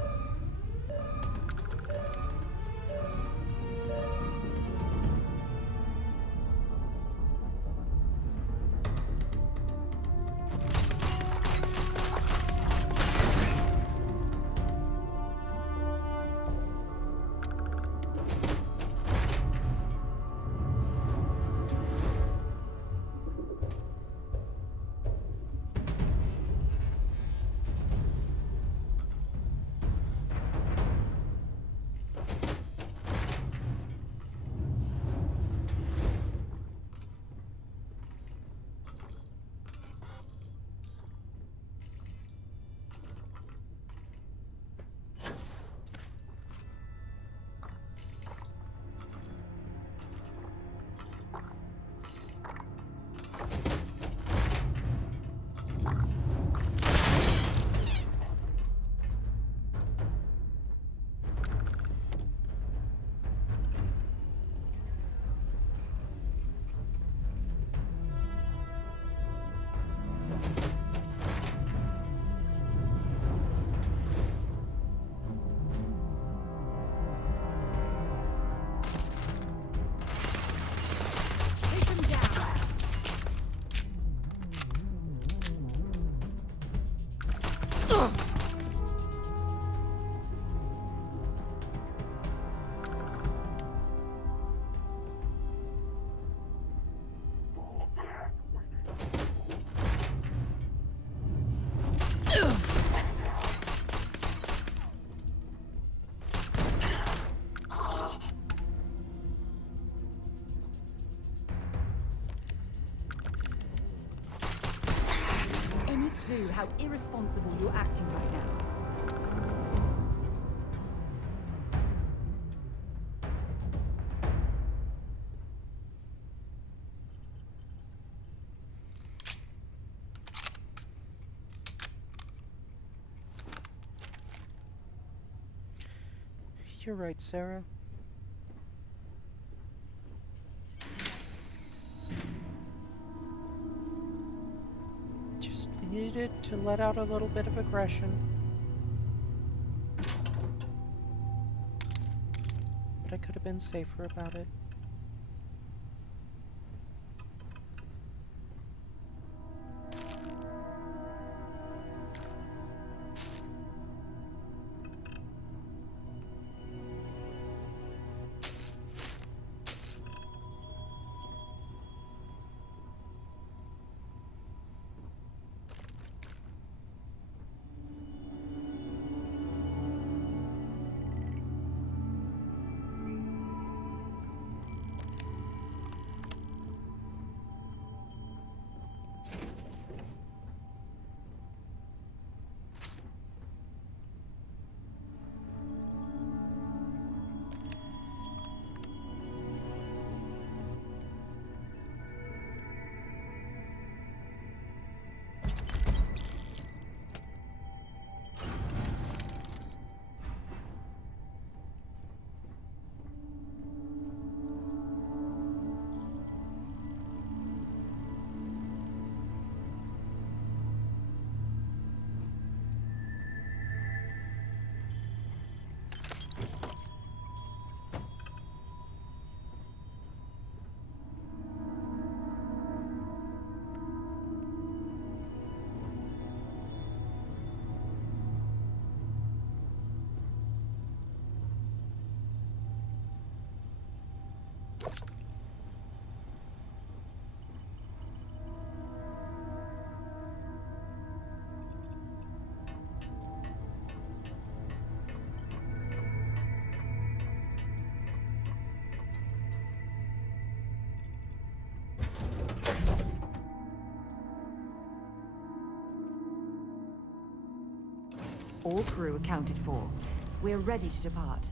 Clue how irresponsible you're acting right now. You're right, Sarah. Just needed to let out a little bit of aggression. but I could have been safer about it. All crew accounted for. We're ready to depart.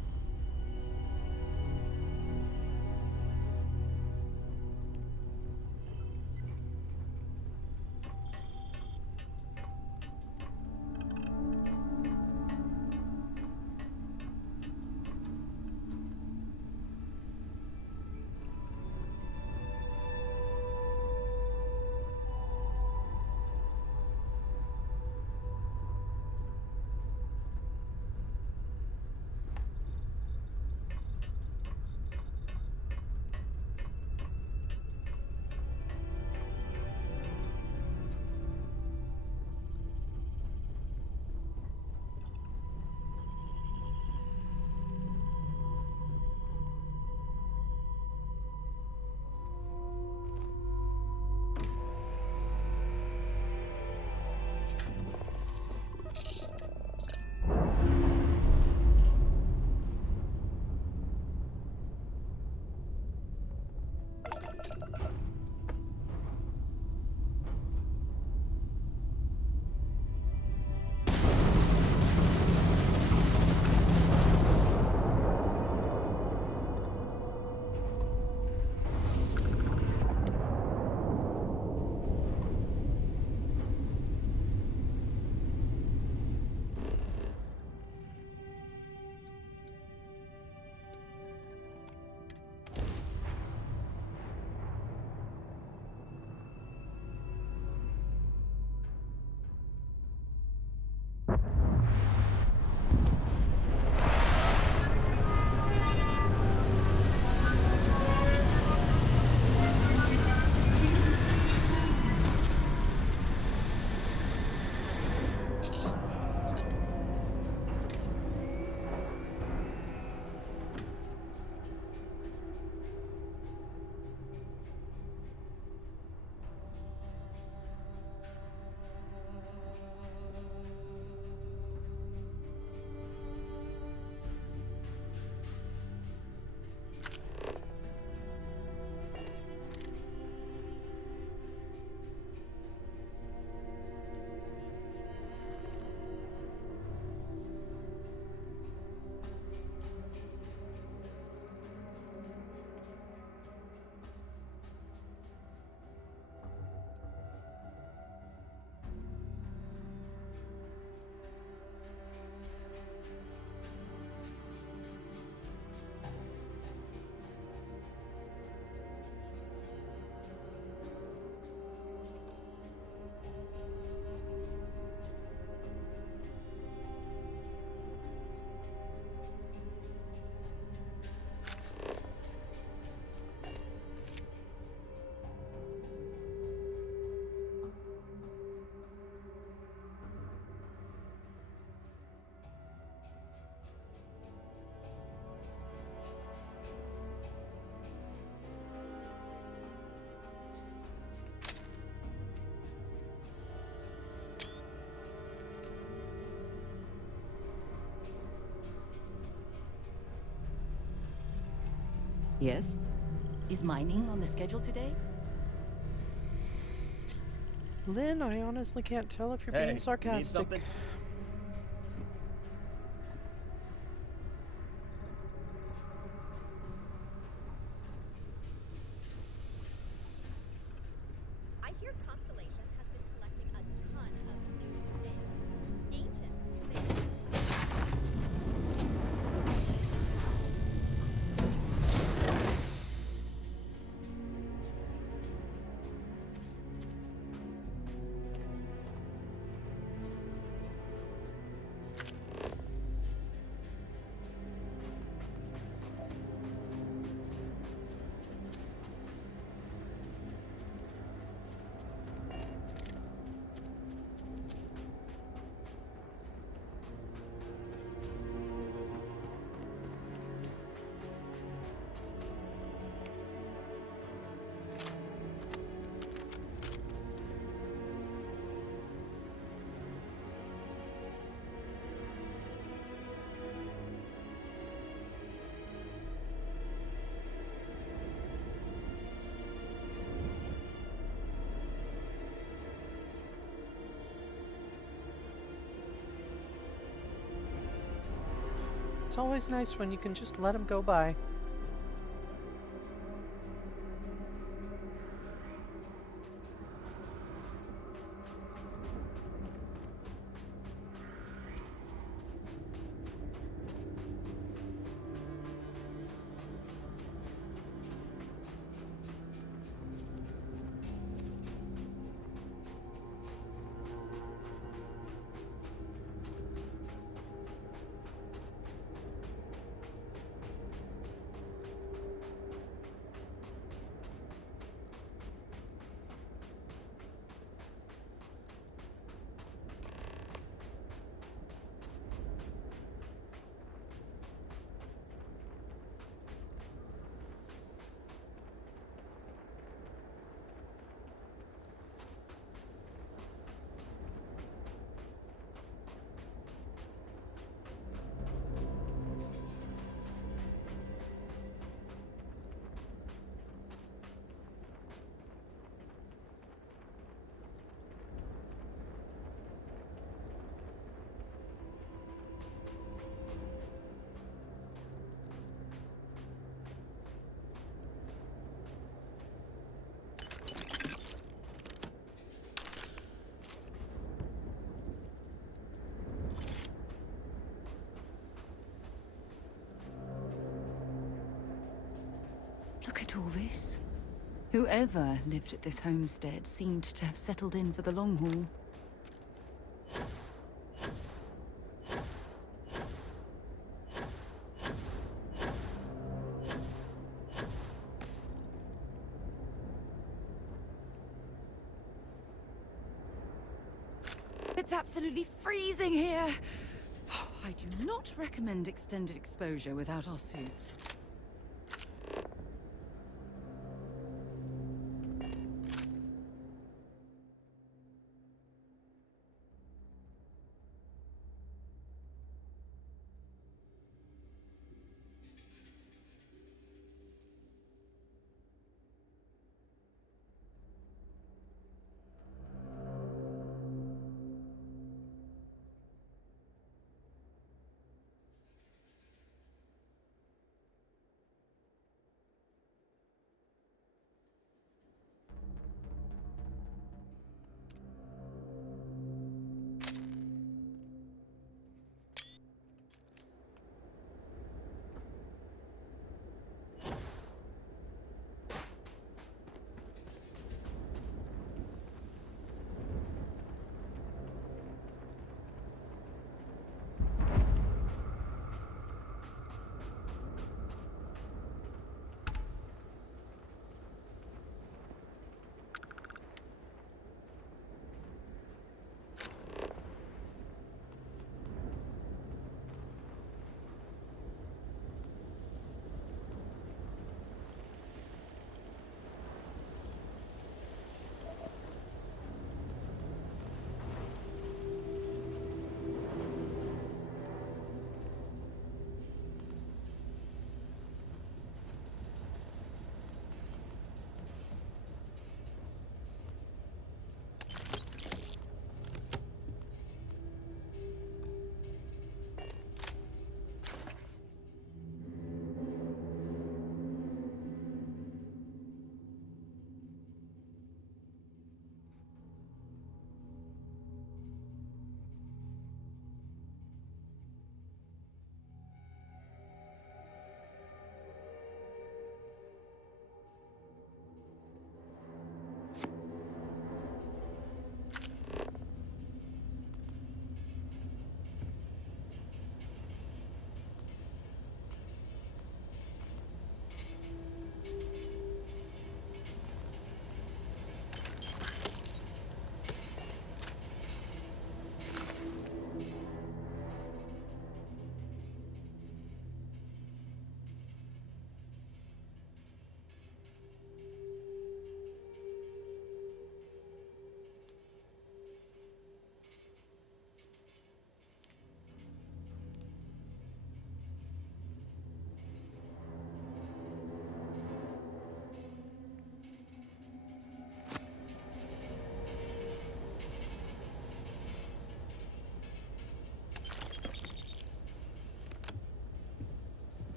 Yes? Is mining on the schedule today? Lynn, I honestly can't tell if you're Hey, being you need sarcastic. something? I hear Constellation has been collecting a ton of new things. Ancient things. It's always nice when you can just let them go by. Look at all this. Whoever lived at this homestead seemed to have settled in for the long haul. It's absolutely freezing here. I do not recommend extended exposure without our suits.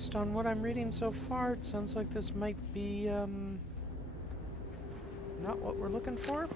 Based on what I'm reading so far, it sounds like this might be, not what we're looking for.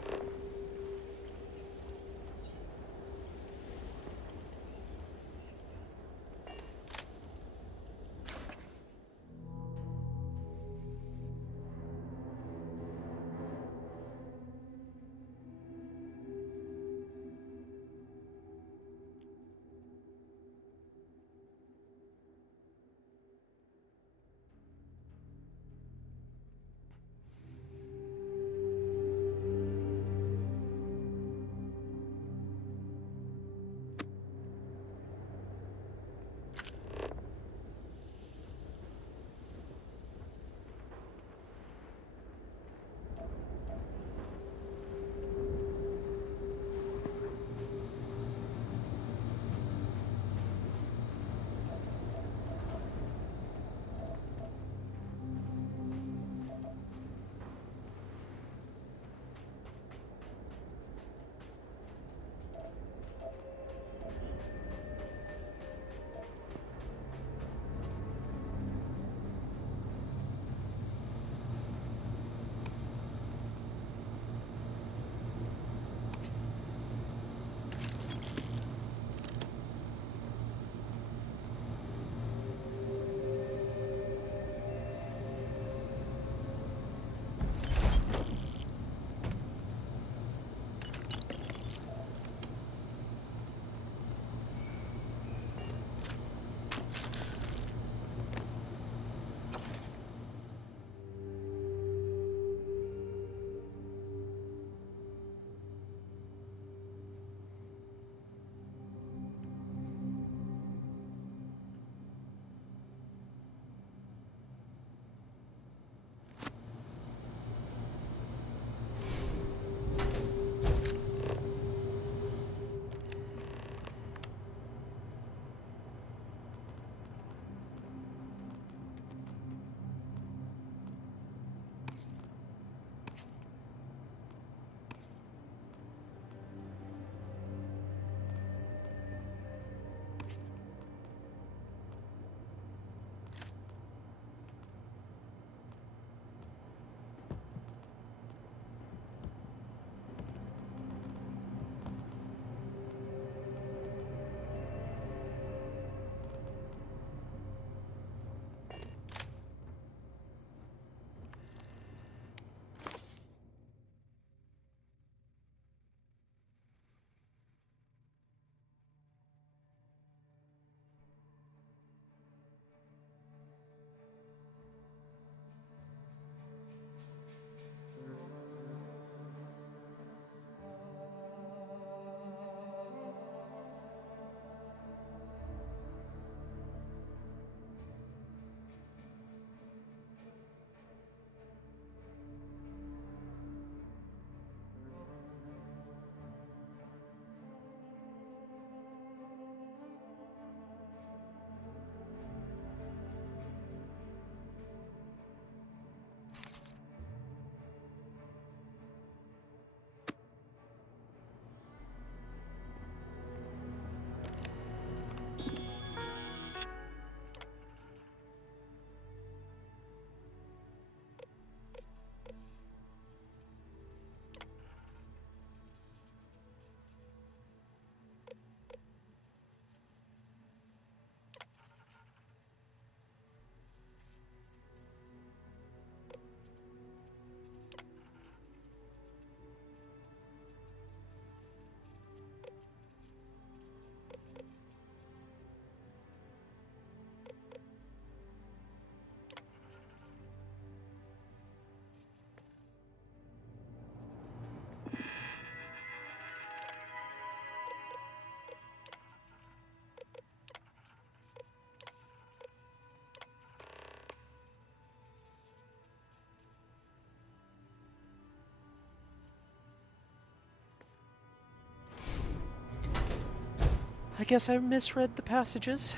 I guess I misread the passages.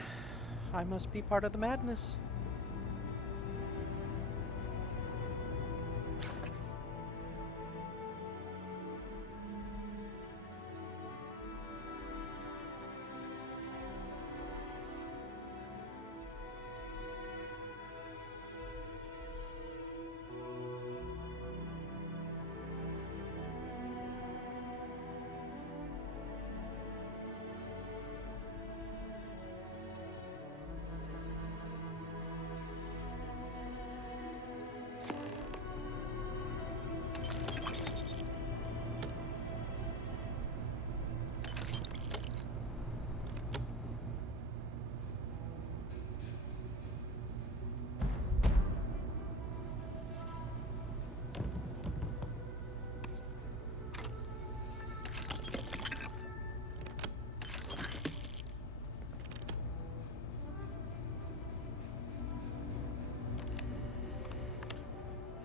I must be part of the madness.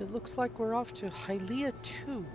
It looks like we're off to Hylia 2.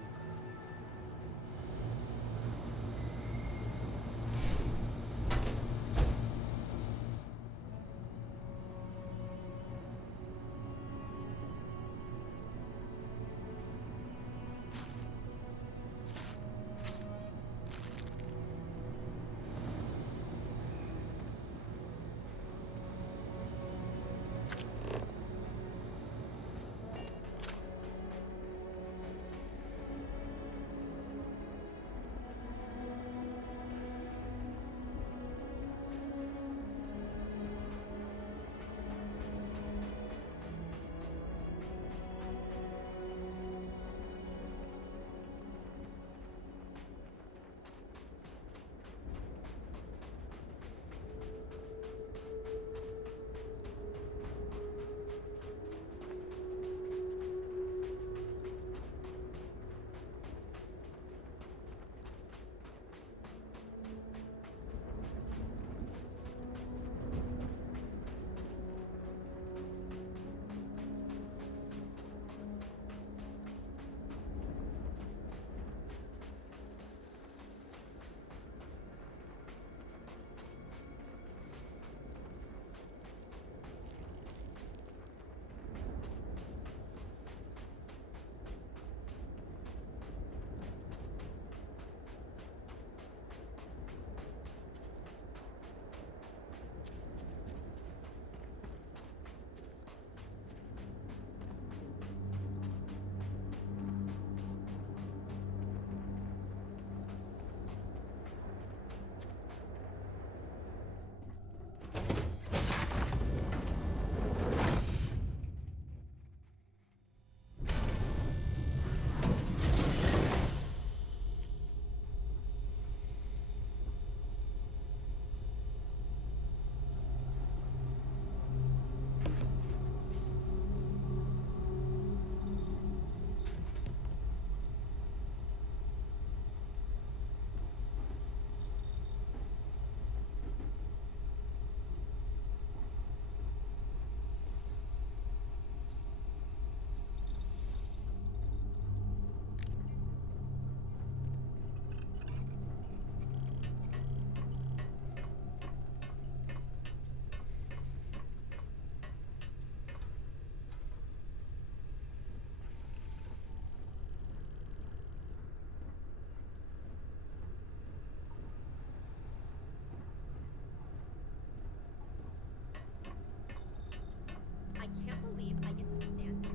I can't believe I get to stand near you,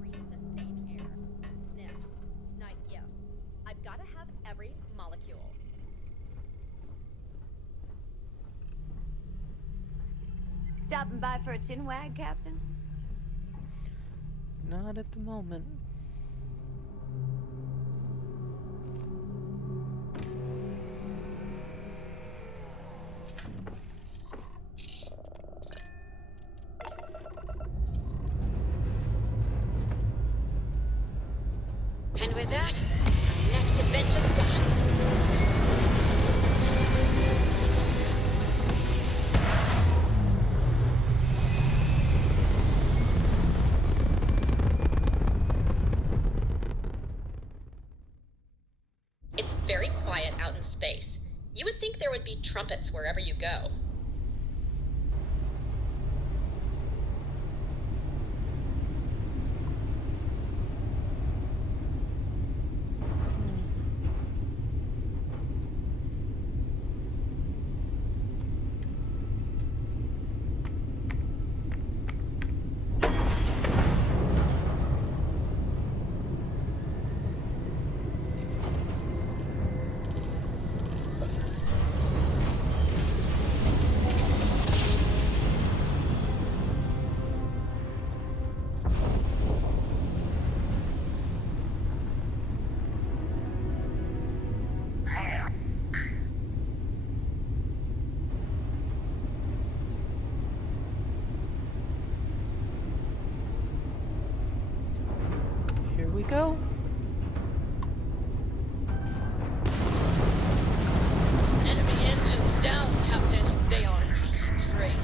breathe the same air. Sniff, snipe, yeah. I've got to have every molecule. Stopping by for a chin wag, Captain? Not at the moment. And with that, next adventure's done. It's very quiet out in space. You would think there would be trumpets wherever you go. Here we go. Enemy engines down, Captain. They are stray.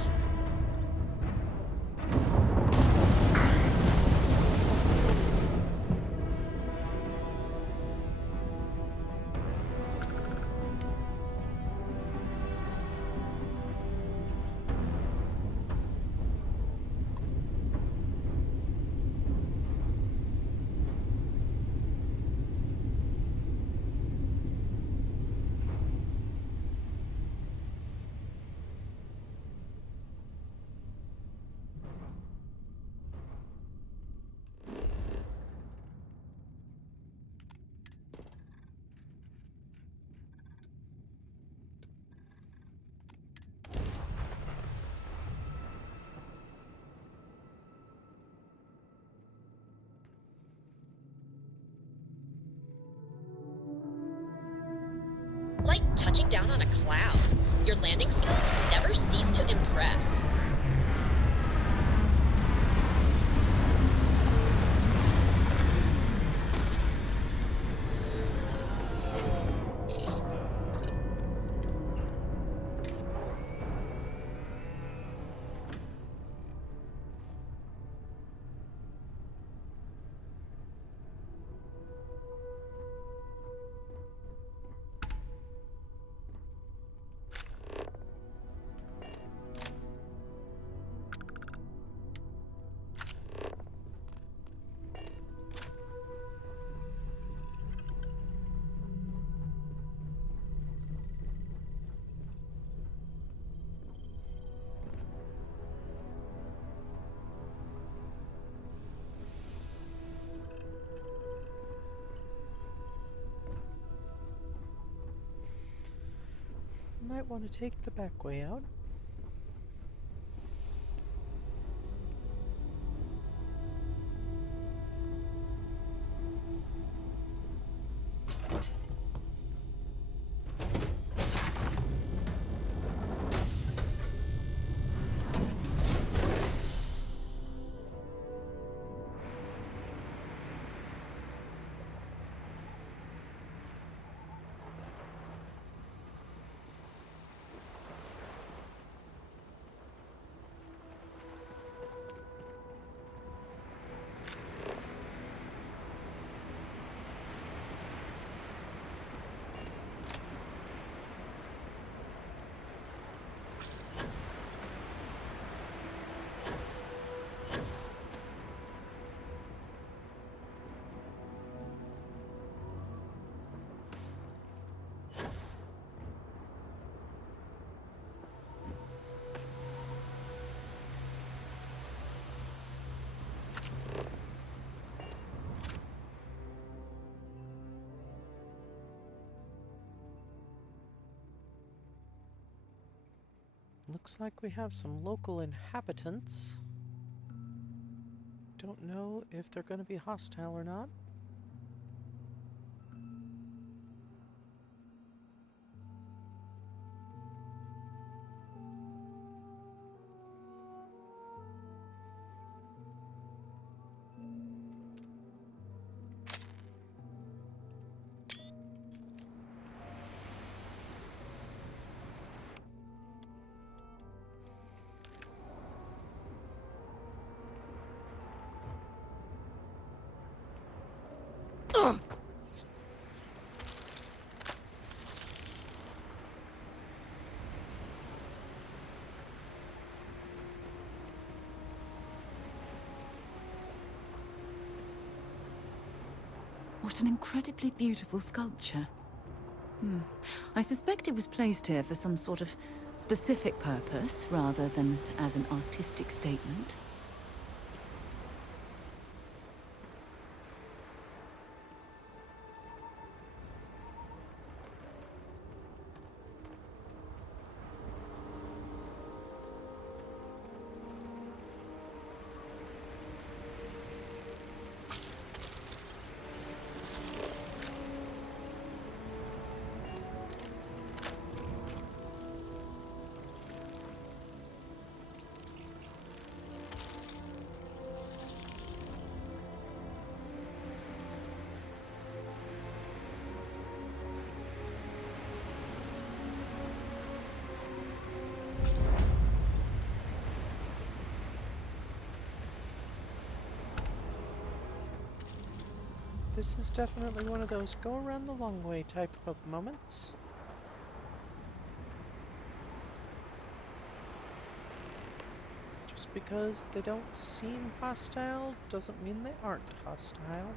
like touching down on a cloud. Your landing skills never cease to impress. Might want to take the back way out. Looks like we have some local inhabitants. Don't know if they're going to be hostile or not. What an incredibly beautiful sculpture. I suspect it was placed here for some sort of specific purpose, rather than as an artistic statement. This is definitely one of those go around the long way type of moments. Just because they don't seem hostile doesn't mean they aren't hostile.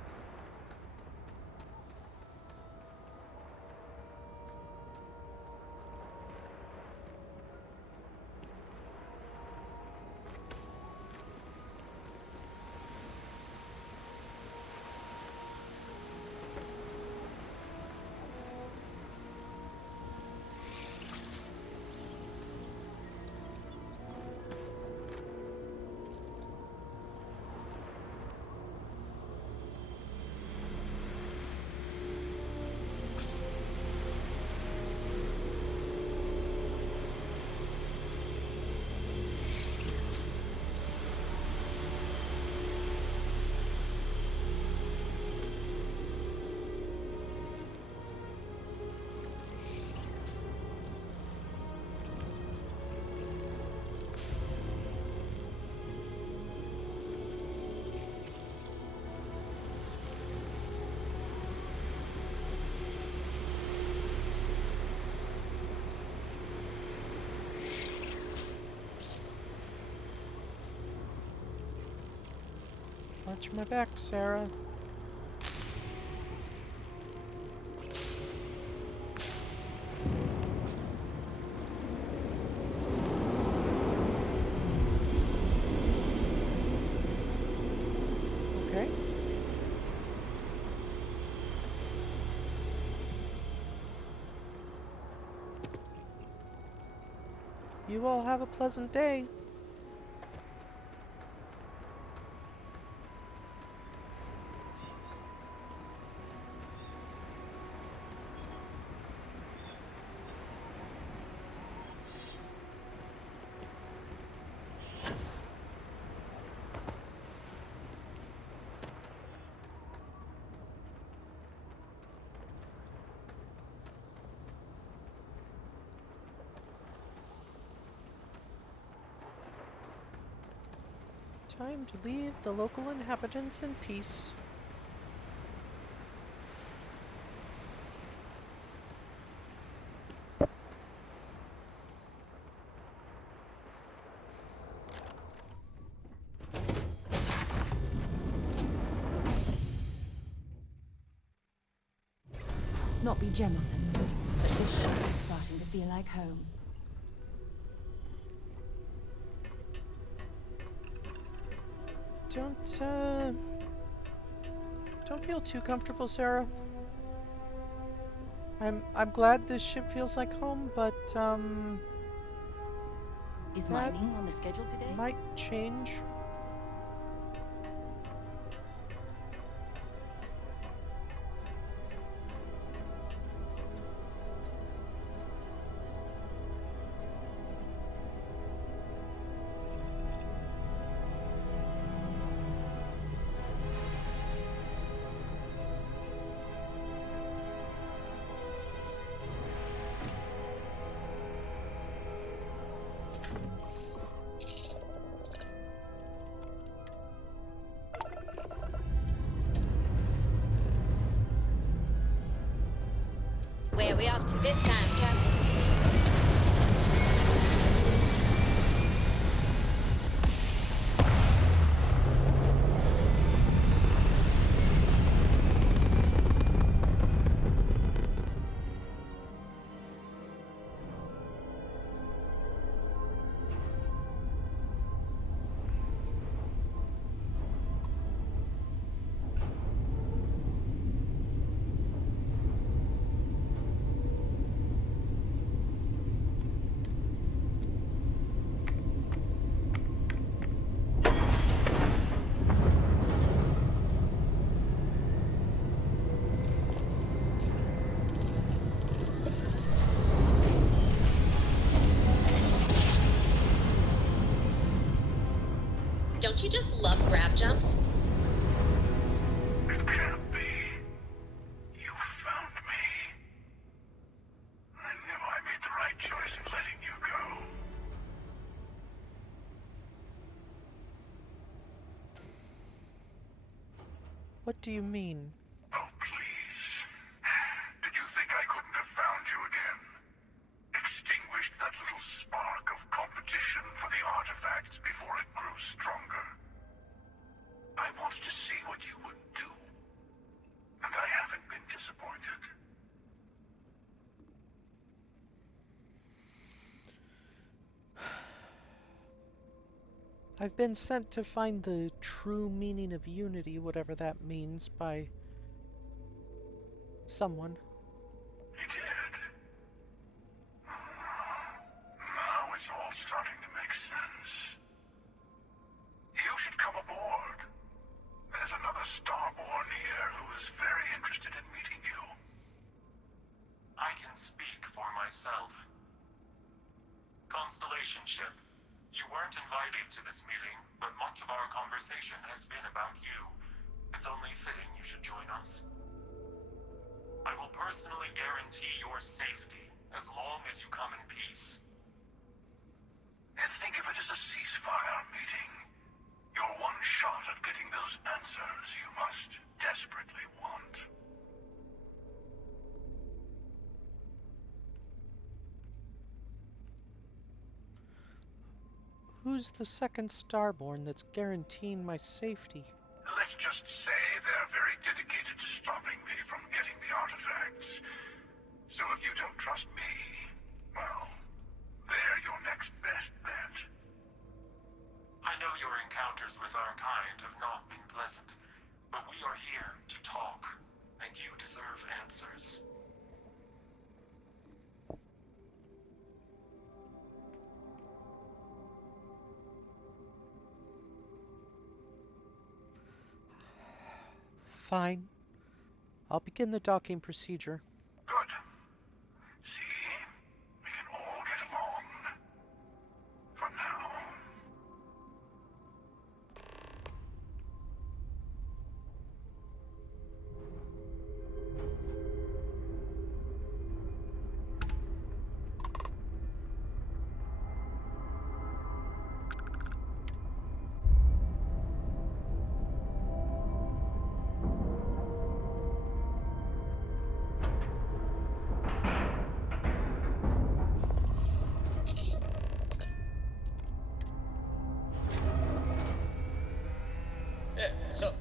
Watch my back, Sarah. Okay. You all have a pleasant day. Time to leave the local inhabitants in peace. Not be Jemison, but this ship is starting to feel like home. Don't feel too comfortable, Sarah. I'm glad this ship feels like home, but Is mining on the schedule today? Might change. Where are we off to this time, Captain? Don't you just love grab jumps? It can't be. You found me. I knew I made the right choice in letting you go. What do you mean? Oh, please. Did you think I couldn't have found you again? Extinguished that little spark of competition for the artifacts before it grew stronger. I wanted to see what you would do. And I haven't been disappointed. I've been sent to find the true meaning of unity, whatever that means, by someone. You did. Now it's all starting to make sense. You should come aboard. There's another Starborn here who is very interested in meeting you. I can speak for myself. Constellation ship, you weren't invited to this meeting, but much of our conversation has been about you. It's only fitting you should join us. I will personally guarantee your safety as long as you come in peace. And think of it as a ceasefire meeting. Your one shot at getting those answers you must desperately want. Who's the second Starborn that's guaranteeing my safety? let's just say they're very dedicated to stopping me from getting the artifacts. So if you don't trust me, well, they're your next best bet. I know your encounters with our kind have not been pleasant, but we are here to talk, and you deserve answers. Fine. I'll begin the docking procedure. Good. See? We can all get along. For now. So,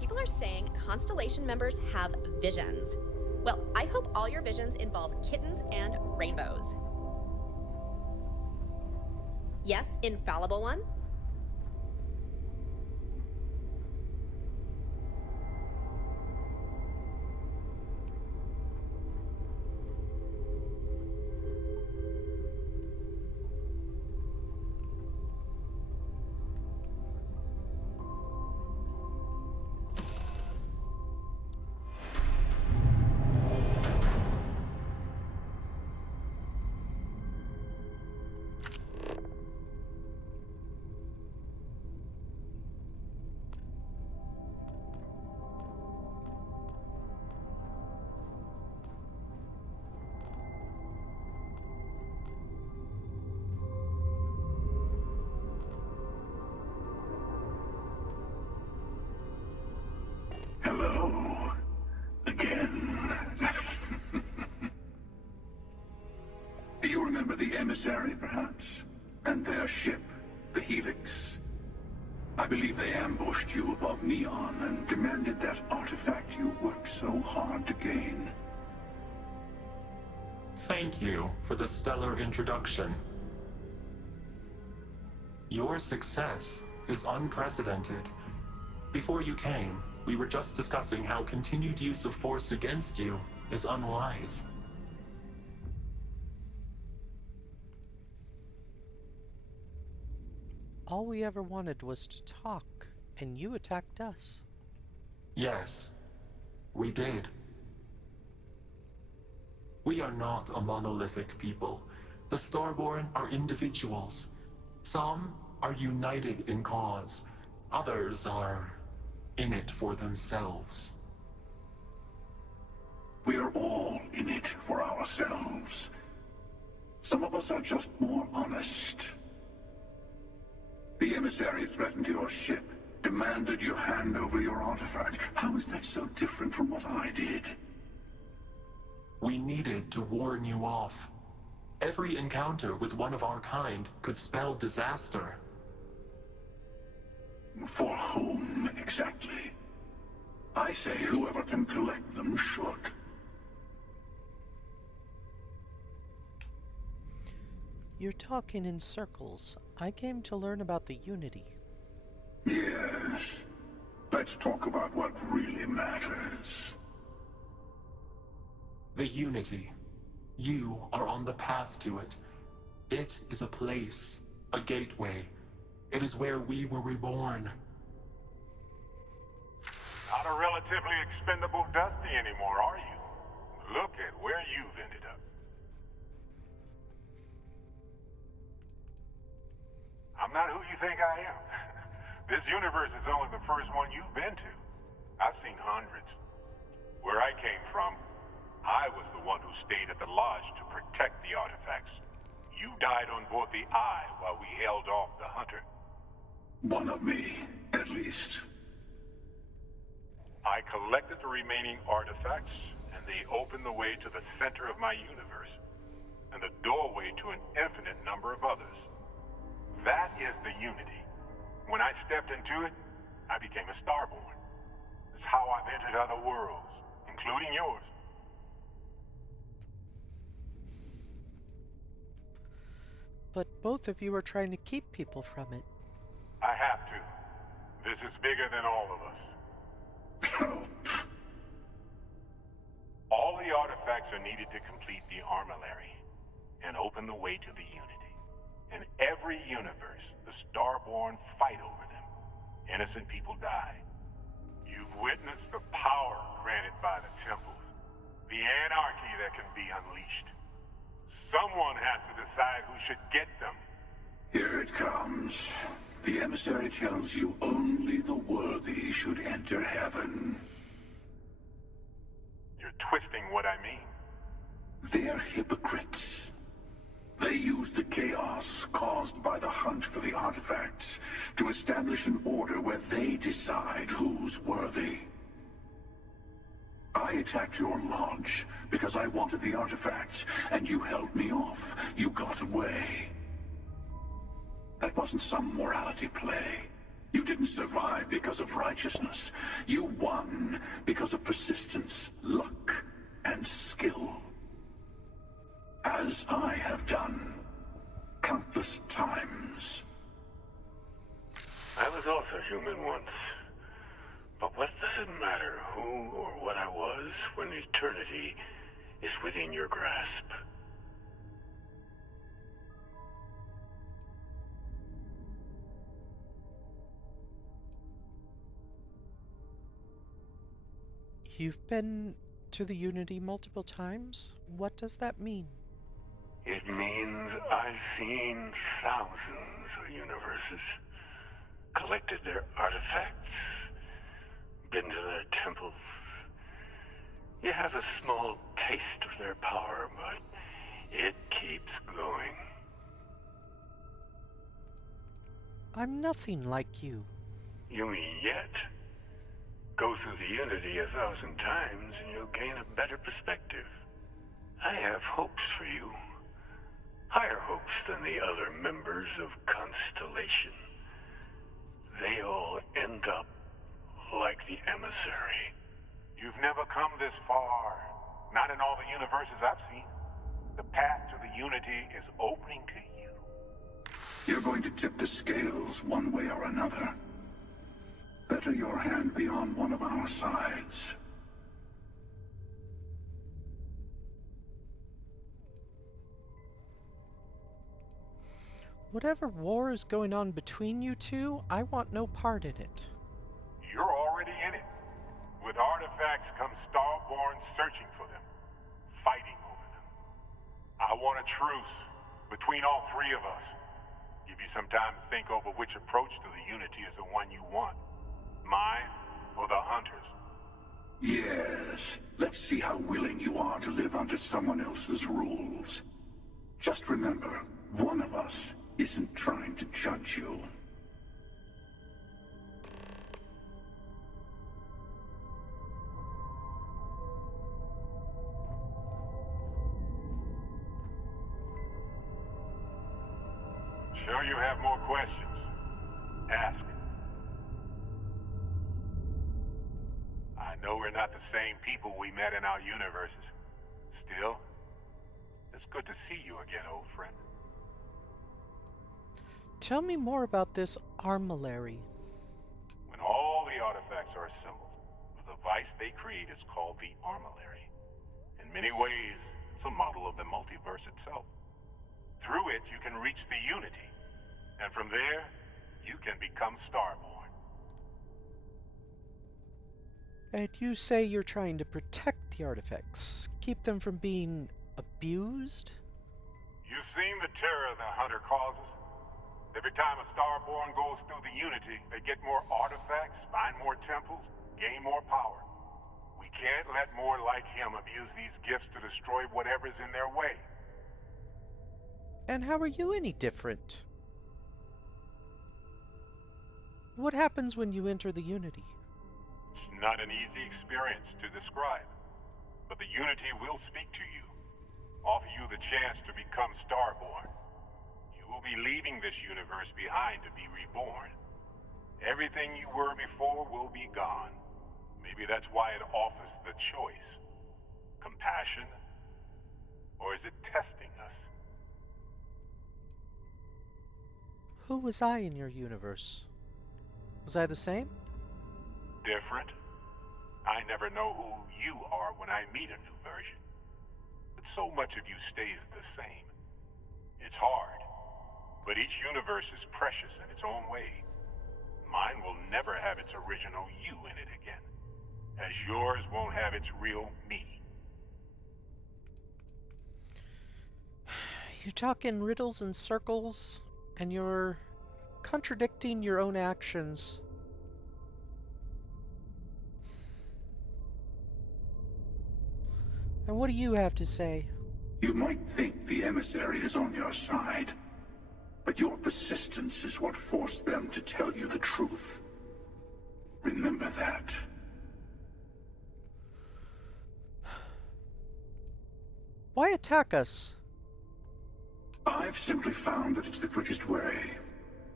People are saying Constellation members have visions. Well, I hope all your visions involve kittens and rainbows. Yes, infallible one? Hello. Again. Do you remember the emissary, perhaps? And their ship, the Helix? I believe they ambushed you above Neon and demanded that artifact you worked so hard to gain. Thank you for the stellar introduction. Your success is unprecedented. Before you came, we were just discussing how continued use of force against you is unwise. All we ever wanted was to talk, and you attacked us. Yes, we did. We are not a monolithic people. The Starborn are individuals. Some are united in cause. Others are in it for themselves. We are all in it for ourselves. Some of us are just more honest. The emissary threatened your ship, demanded you hand over your artifact. How is that so different from what I did? We needed to warn you off. Every encounter with one of our kind could spell disaster. For whom, exactly? I say whoever can collect them should. You're talking in circles. I came to learn about the Unity. Yes. A Let's talk about what really matters. The Unity. You are on the path to it. It is a place, a gateway. It is where we were reborn. Not a relatively expendable Dusty anymore, are you? Look at where you've ended up. I'm not who you think I am. This universe is only the first one you've been to. I've seen hundreds. Where I came from, I was the one who stayed at the Lodge to protect the artifacts. You died on board the Eye while we held off the Hunter. One of me, at least. I collected the remaining artifacts, and they opened the way to the center of my universe, and the doorway to an infinite number of others. That is the Unity. When I stepped into it, I became a Starborn. It's how I've entered other worlds, including yours. But both of you are trying to keep people from it. I have to. This is bigger than all of us. All the artifacts are needed to complete the armillary and open the way to the Unity. In every universe, the Starborn fight over them. Innocent people die. You've witnessed the power granted by the temples, the anarchy that can be unleashed. Someone has to decide who should get them. Here it comes. The emissary tells you only the worthy should enter heaven. You're twisting what I mean. They're hypocrites. They use the chaos caused by the hunt for the artifacts to establish an order where they decide who's worthy. I attacked your lodge because I wanted the artifacts, and you held me off. You got away. That wasn't some morality play. You didn't survive because of righteousness. You won because of persistence, luck, and skill. As I have done countless times. I was also human once. But what does it matter who or what I was when eternity is within your grasp? You've been to the Unity multiple times? What does that mean? It means I've seen thousands of universes, collected their artifacts, been to their temples. You have a small taste of their power, but it keeps going. I'm nothing like you. You mean yet? Go through the Unity 1,000 times and you'll gain a better perspective. I have hopes for you. Higher hopes than the other members of Constellation. They all end up like the emissary. You've never come this far. Not in all the universes I've seen. The path to the Unity is opening to you. You're going to tip the scales one way or another. Better your hand be on one of our sides. Whatever war is going on between you two, I want no part in it. You're already in it. With artifacts comes Starborn searching for them, fighting over them. I want a truce between all three of us. Give you some time to think over which approach to the Unity is the one you want. Mine or the Hunters? Yes. Let's see how willing you are to live under someone else's rules. Just remember, one of us isn't trying to judge you. Sure you have more questions? Ask. I know we're not the same people we met in our universes. Still, it's good to see you again, old friend. Tell me more about this armillary. When all the artifacts are assembled. The device they create is called the Armillary. In many ways, it's a model of the multiverse itself. Through it, you can reach the Unity. And from there, you can become Starborn. And you say you're trying to protect the artifacts, keep them from being abused? You've seen the terror the Hunter causes. Every time a Starborn goes through the Unity, they get more artifacts, find more temples, gain more power. We can't let more like him abuse these gifts to destroy whatever's in their way. And how are you any different? What happens when you enter the Unity? It's not an easy experience to describe, but the Unity will speak to you, offer you the chance to become Starborn. You will be leaving this universe behind to be reborn. Everything you were before will be gone. Maybe that's why it offers the choice. Compassion? Or is it testing us? Who was I in your universe? Was I the same? Different? I never know who you are when I meet a new version. But so much of you stays the same. It's hard, but each universe is precious in its own way. Mine will never have its original you in it again, as yours won't have its real me. You talk in riddles and circles, and you're contradicting your own actions. And what do you have to say? You might think the emissary is on your side, but your persistence is what forced them to tell you the truth. Remember that. Why attack us? I've simply found that it's the quickest way.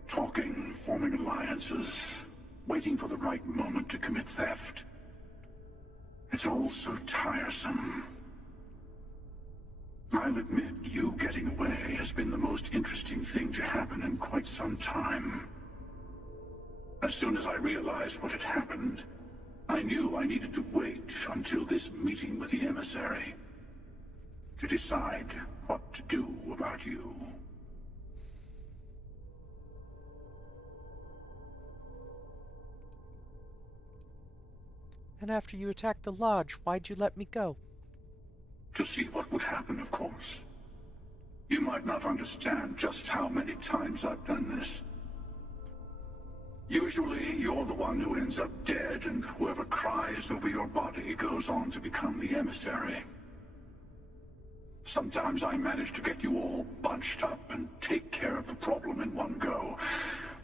Talking, forming alliances, waiting for the right moment to commit theft. It's all so tiresome. I'll admit, you getting away has been the most interesting thing to happen in quite some time. As soon as I realized what had happened, I knew I needed to wait until this meeting with the emissary to decide what to do about you. And after you attacked the lodge, why'd you let me go? To see what would happen, of course. You might not understand just how many times I've done this. Usually, you're the one who ends up dead, and whoever cries over your body goes on to become the emissary. Sometimes I manage to get you all bunched up and take care of the problem in one go.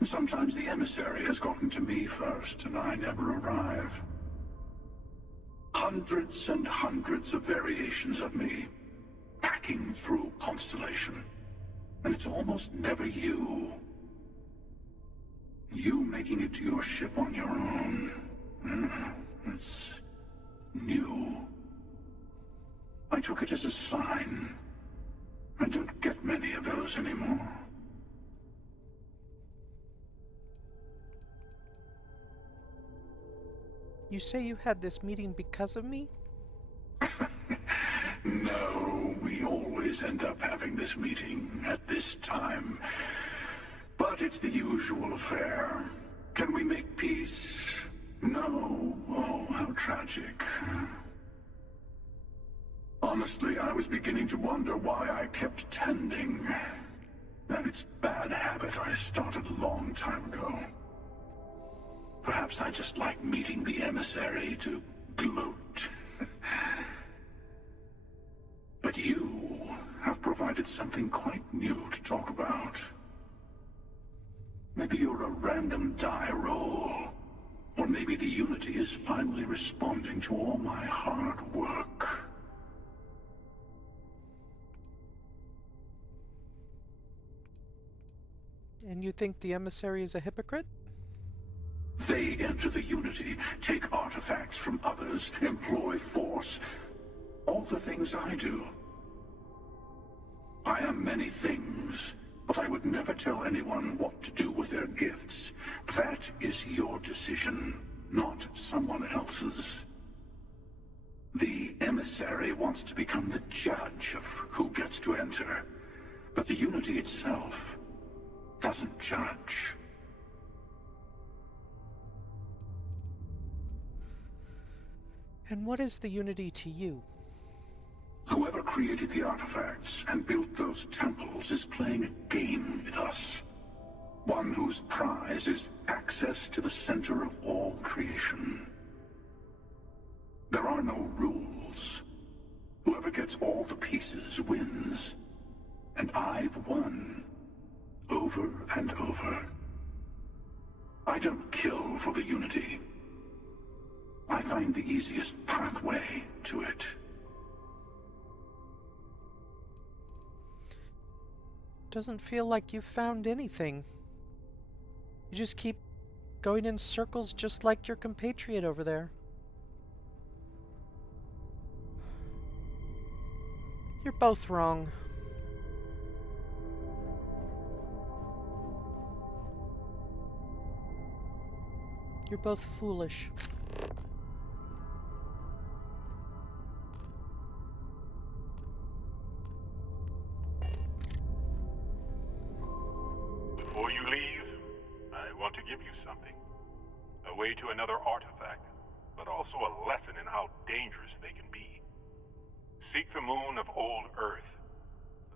Sometimes the emissary has gotten to me first, and I never arrive. Hundreds and hundreds of variations of me, hacking through Constellation. And it's almost never you. You making it to your ship on your own. It's new. I took it as a sign. I don't get many of those anymore. You say you had this meeting because of me? No, we always end up having this meeting at this time. But it's the usual affair. Can we make peace? No. Oh, how tragic. Honestly, I was beginning to wonder why I kept attending. That it's a bad habit I started a long time ago. Perhaps I just like meeting the emissary to gloat. But you have provided something quite new to talk about. Maybe you're a random die roll. Or maybe the Unity is finally responding to all my hard work. And you think the emissary is a hypocrite? They enter the Unity, take artifacts from others, employ force. All the things I do. I am many things, but I would never tell anyone what to do with their gifts. That is your decision, not someone else's. The emissary wants to become the judge of who gets to enter, but the Unity itself doesn't judge. And what is the Unity to you? Whoever created the artifacts and built those temples is playing a game with us. One whose prize is access to the center of all creation. There are no rules. Whoever gets all the pieces wins. And I've won. Over and over. I don't kill for the Unity. I find the easiest pathway to it. Doesn't feel like you've found anything. You just keep going in circles just like your compatriot over there. You're both wrong. You're both foolish. Before you leave, I want to give you something. A way to another artifact, but also a lesson in how dangerous they can be. Seek the moon of old Earth.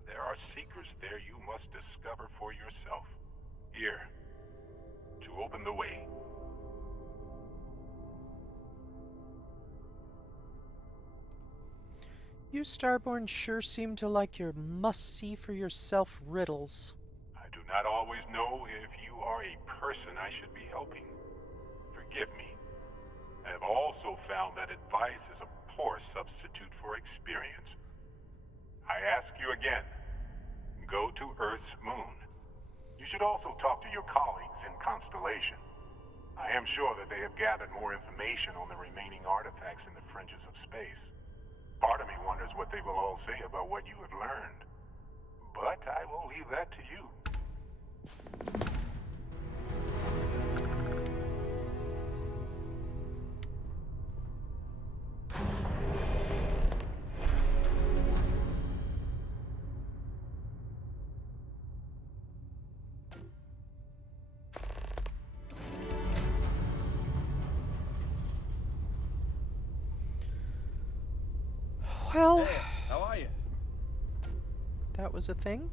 There are secrets there you must discover for yourself. Here, to open the way. You Starborn sure seem to like your must-see-for-yourself riddles. I do not always know if you are a person I should be helping. Forgive me. I have also found that advice is a poor substitute for experience. I ask you again, go to Earth's moon. You should also talk to your colleagues in Constellation. I am sure that they have gathered more information on the remaining artifacts in the fringes of space. Part of me wonders what they will all say about what you have learned. But I will leave that to you. Well, hey, how are you? That was a thing.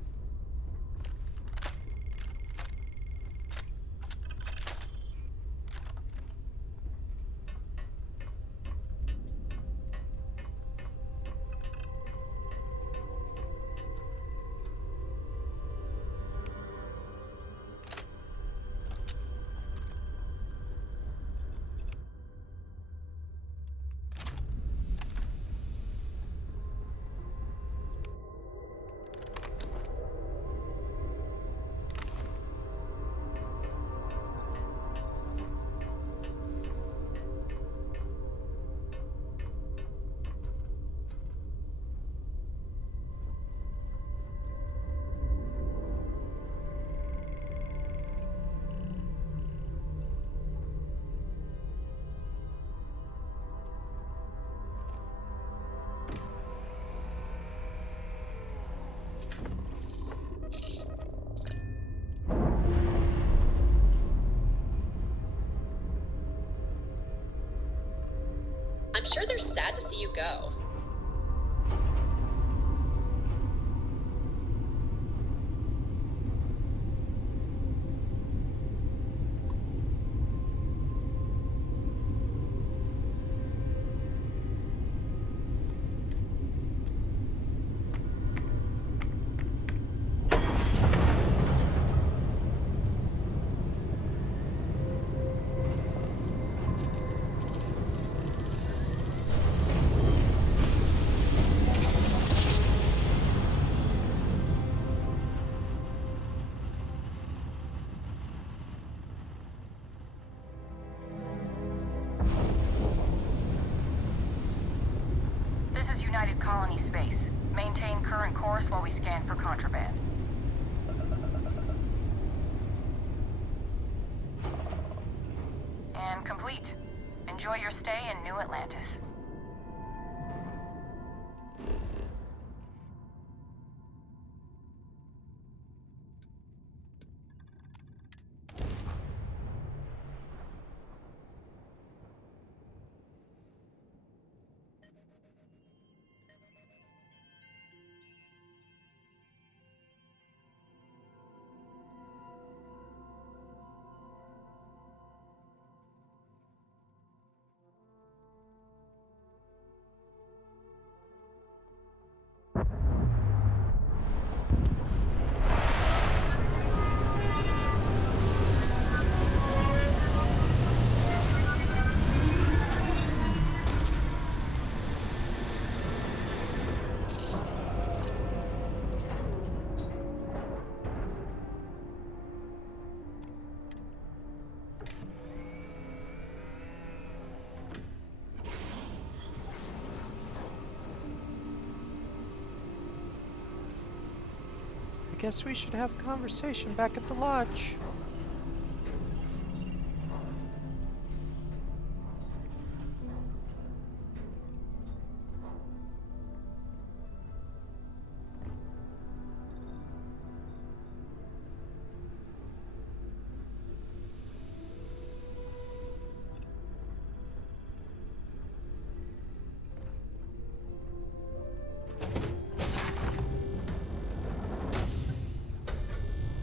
I'm sure they're sad to see you go. Colony space. Maintain current course while we scan for contraband. And complete. Enjoy your stay in New Atlantis. I guess we should have a conversation back at the lodge.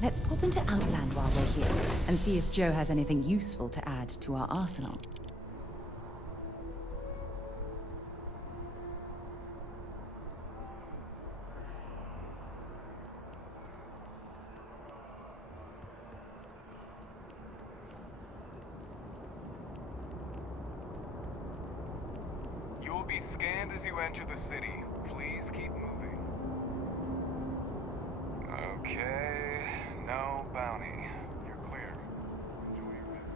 Let's pop into Outland while we're here, and see if Joe has anything useful to add to our arsenal. You will be scanned as you enter the city. Please keep moving. Okay, no bounty. You're clear. Enjoy your visit.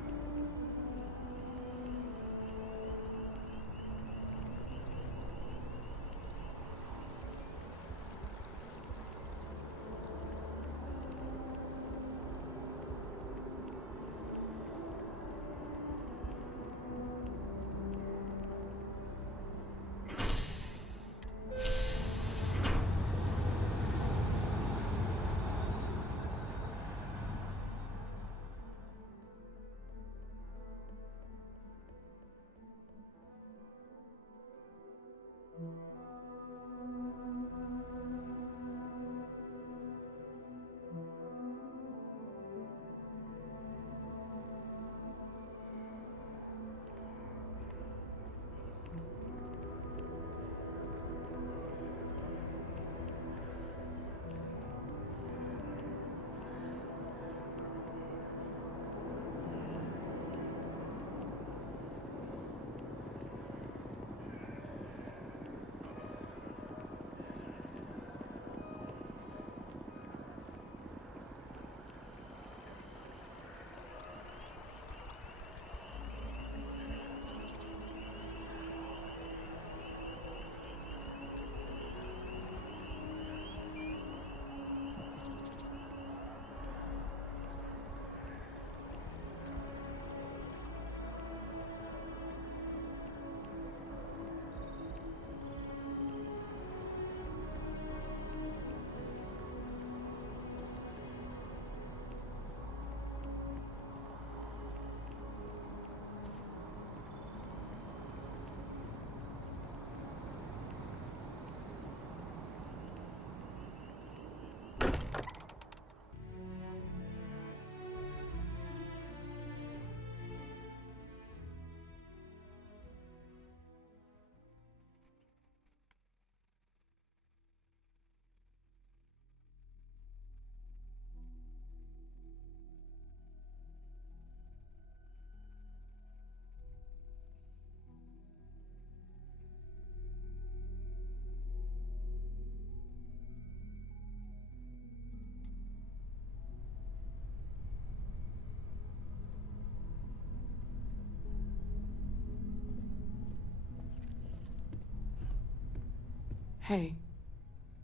Hey,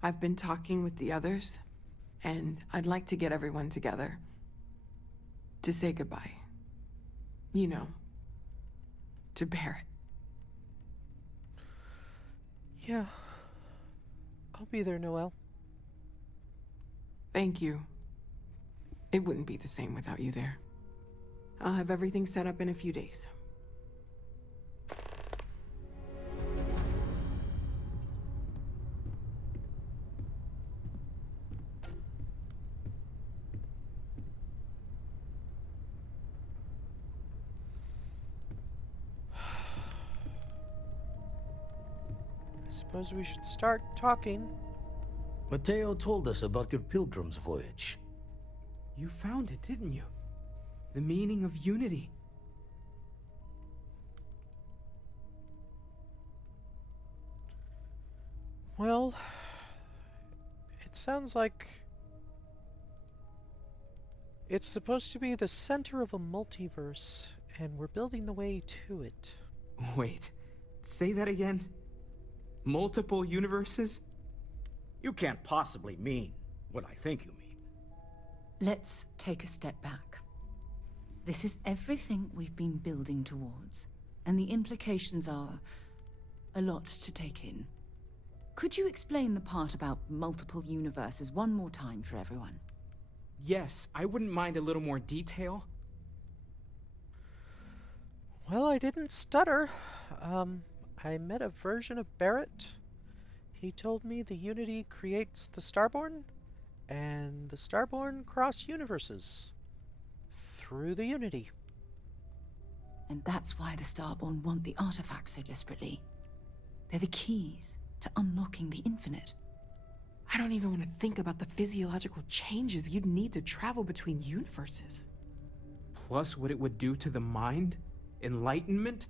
I've been talking with the others, and I'd like to get everyone together to say goodbye. You know, to to Barrett. Yeah. I'll be there, Noelle. Thank you. It wouldn't be the same without you there. I'll have everything set up in a few days. I suppose we should start talking. Mateo told us about your Pilgrim's voyage. You found it, didn't you? The meaning of unity. Well, it sounds like it's supposed to be the center of a multiverse, and we're building the way to it. Wait, say that again? Multiple universes? You can't possibly mean what I think you mean. Let's take a step back. This is everything we've been building towards, and the implications are a lot to take in. Could you explain the part about multiple universes one more time for everyone? Yes, I wouldn't mind a little more detail. Well, I didn't stutter. I met a version of Barrett. He told me the Unity creates the Starborn, and the Starborn cross universes through the Unity. And that's why the Starborn want the artifacts so desperately. They're the keys to unlocking the infinite. I don't even want to think about the physiological changes you'd need to travel between universes. Plus what it would do to the mind? Enlightenment?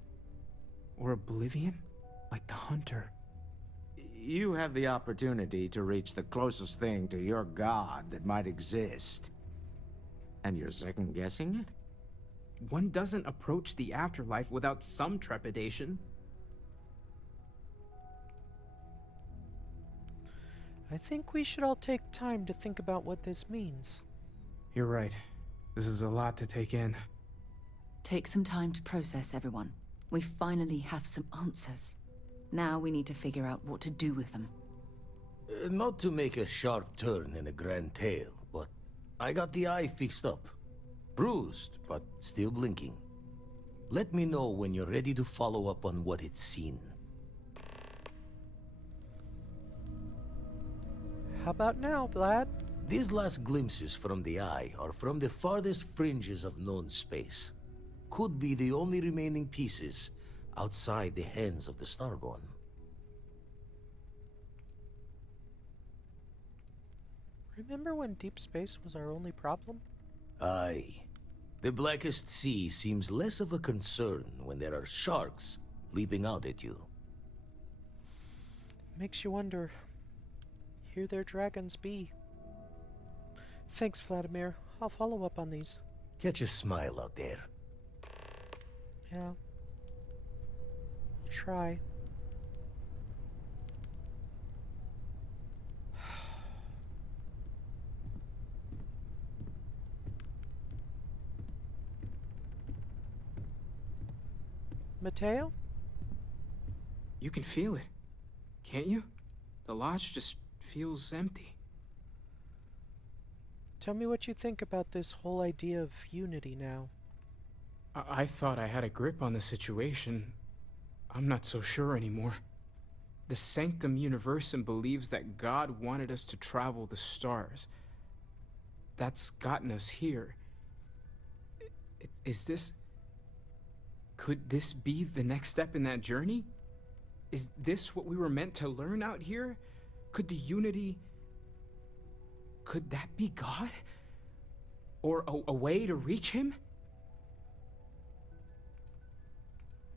Or oblivion? Like the Hunter. You have the opportunity to reach the closest thing to your god that might exist. And you're second-guessing it? One doesn't approach the afterlife without some trepidation. I think we should all take time to think about what this means. You're right. This is a lot to take in. Take some time to process, everyone. We finally have some answers. Now we need to figure out what to do with them. Not to make a sharp turn in a grand tale, but I got the eye fixed up. Bruised, but still blinking. Let me know when you're ready to follow up on what it's seen. How about now, Vlad? These last glimpses from the eye are from the farthest fringes of known space. Could be the only remaining pieces outside the hands of the Starborn. Remember when deep space was our only problem? Aye. The Blackest Sea seems less of a concern when there are sharks leaping out at you. Makes you wonder. Here their dragons be. Thanks, Vladimir. I'll follow up on these. Catch a smile out there. Yeah. Try. Mateo? You can feel it, can't you? The lodge just feels empty. Tell me what you think about this whole idea of unity now. I thought I had a grip on the situation. I'm not so sure anymore. The Sanctum Universum believes that God wanted us to travel the stars. That's gotten us here. Is this... Could this be the next step in that journey? Is this what we were meant to learn out here? Could the unity... Could that be God? Or a way to reach him?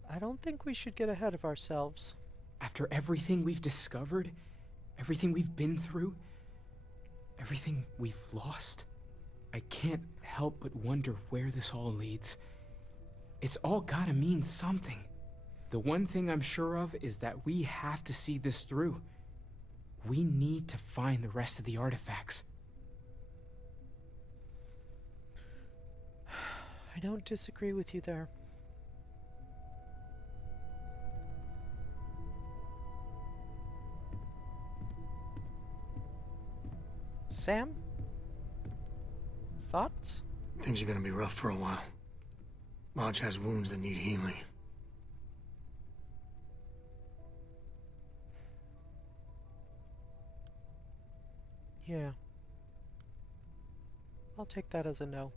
I don't think we should get ahead of ourselves. After everything we've discovered, everything we've been through, everything we've lost, I can't help but wonder where this all leads. It's all gotta mean something. The one thing I'm sure of is that we have to see this through. We need to find the rest of the artifacts. I don't disagree with you there. Sam? Thoughts? Things are gonna be rough for a while. Lodge has wounds that need healing. Yeah. I'll take that as a no.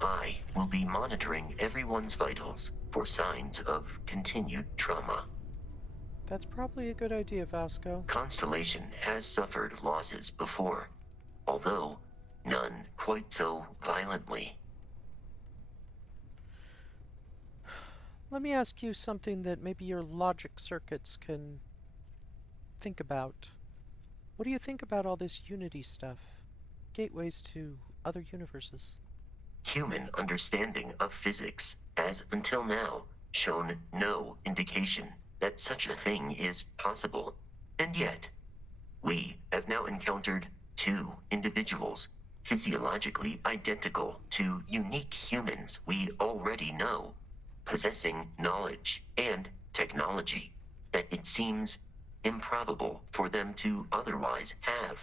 I will be monitoring everyone's vitals for signs of continued trauma. That's probably a good idea, Vasco. Constellation has suffered losses before, although none quite so violently. Let me ask you something that maybe your logic circuits can think about. What do you think about all this Unity stuff? Gateways to other universes. Human understanding of physics has until now shown no indication that such a thing is possible. And yet, we have now encountered two individuals physiologically identical to unique humans we already know, possessing knowledge and technology that it seems improbable for them to otherwise have.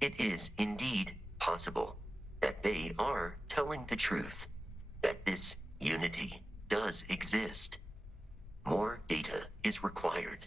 It is indeed possible that they are telling the truth, that this unity does exist. More data is required.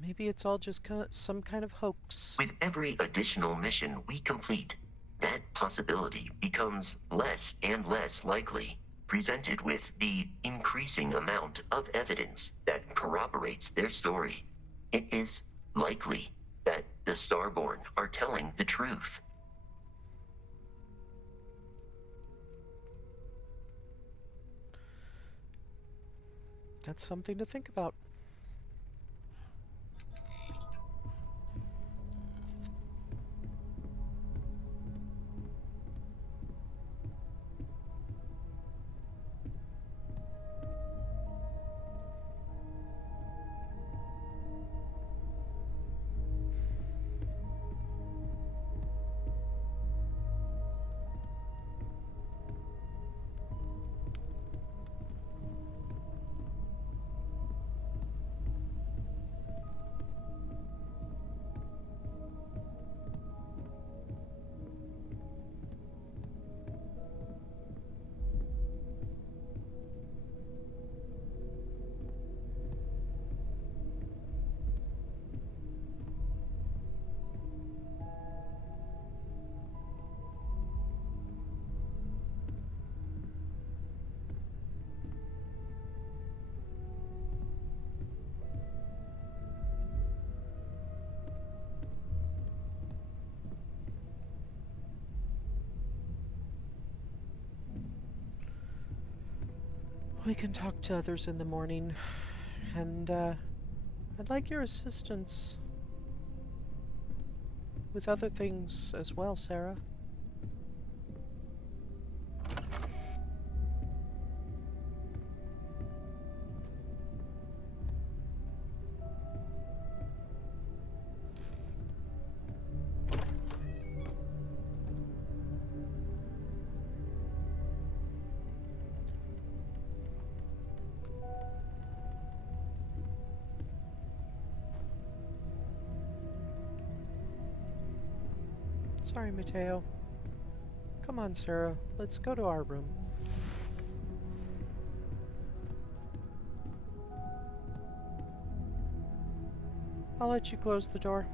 Maybe it's all just some kind of hoax. With every additional mission we complete, that possibility becomes less and less likely, presented with the increasing amount of evidence that corroborates their story. It is likely that the Starborn are telling the truth. That's something to think about. We can talk to others in the morning, and I'd like your assistance with other things as well, Sarah. Sorry, Mateo. Come on, Sarah. Let's go to our room. I'll let you close the door.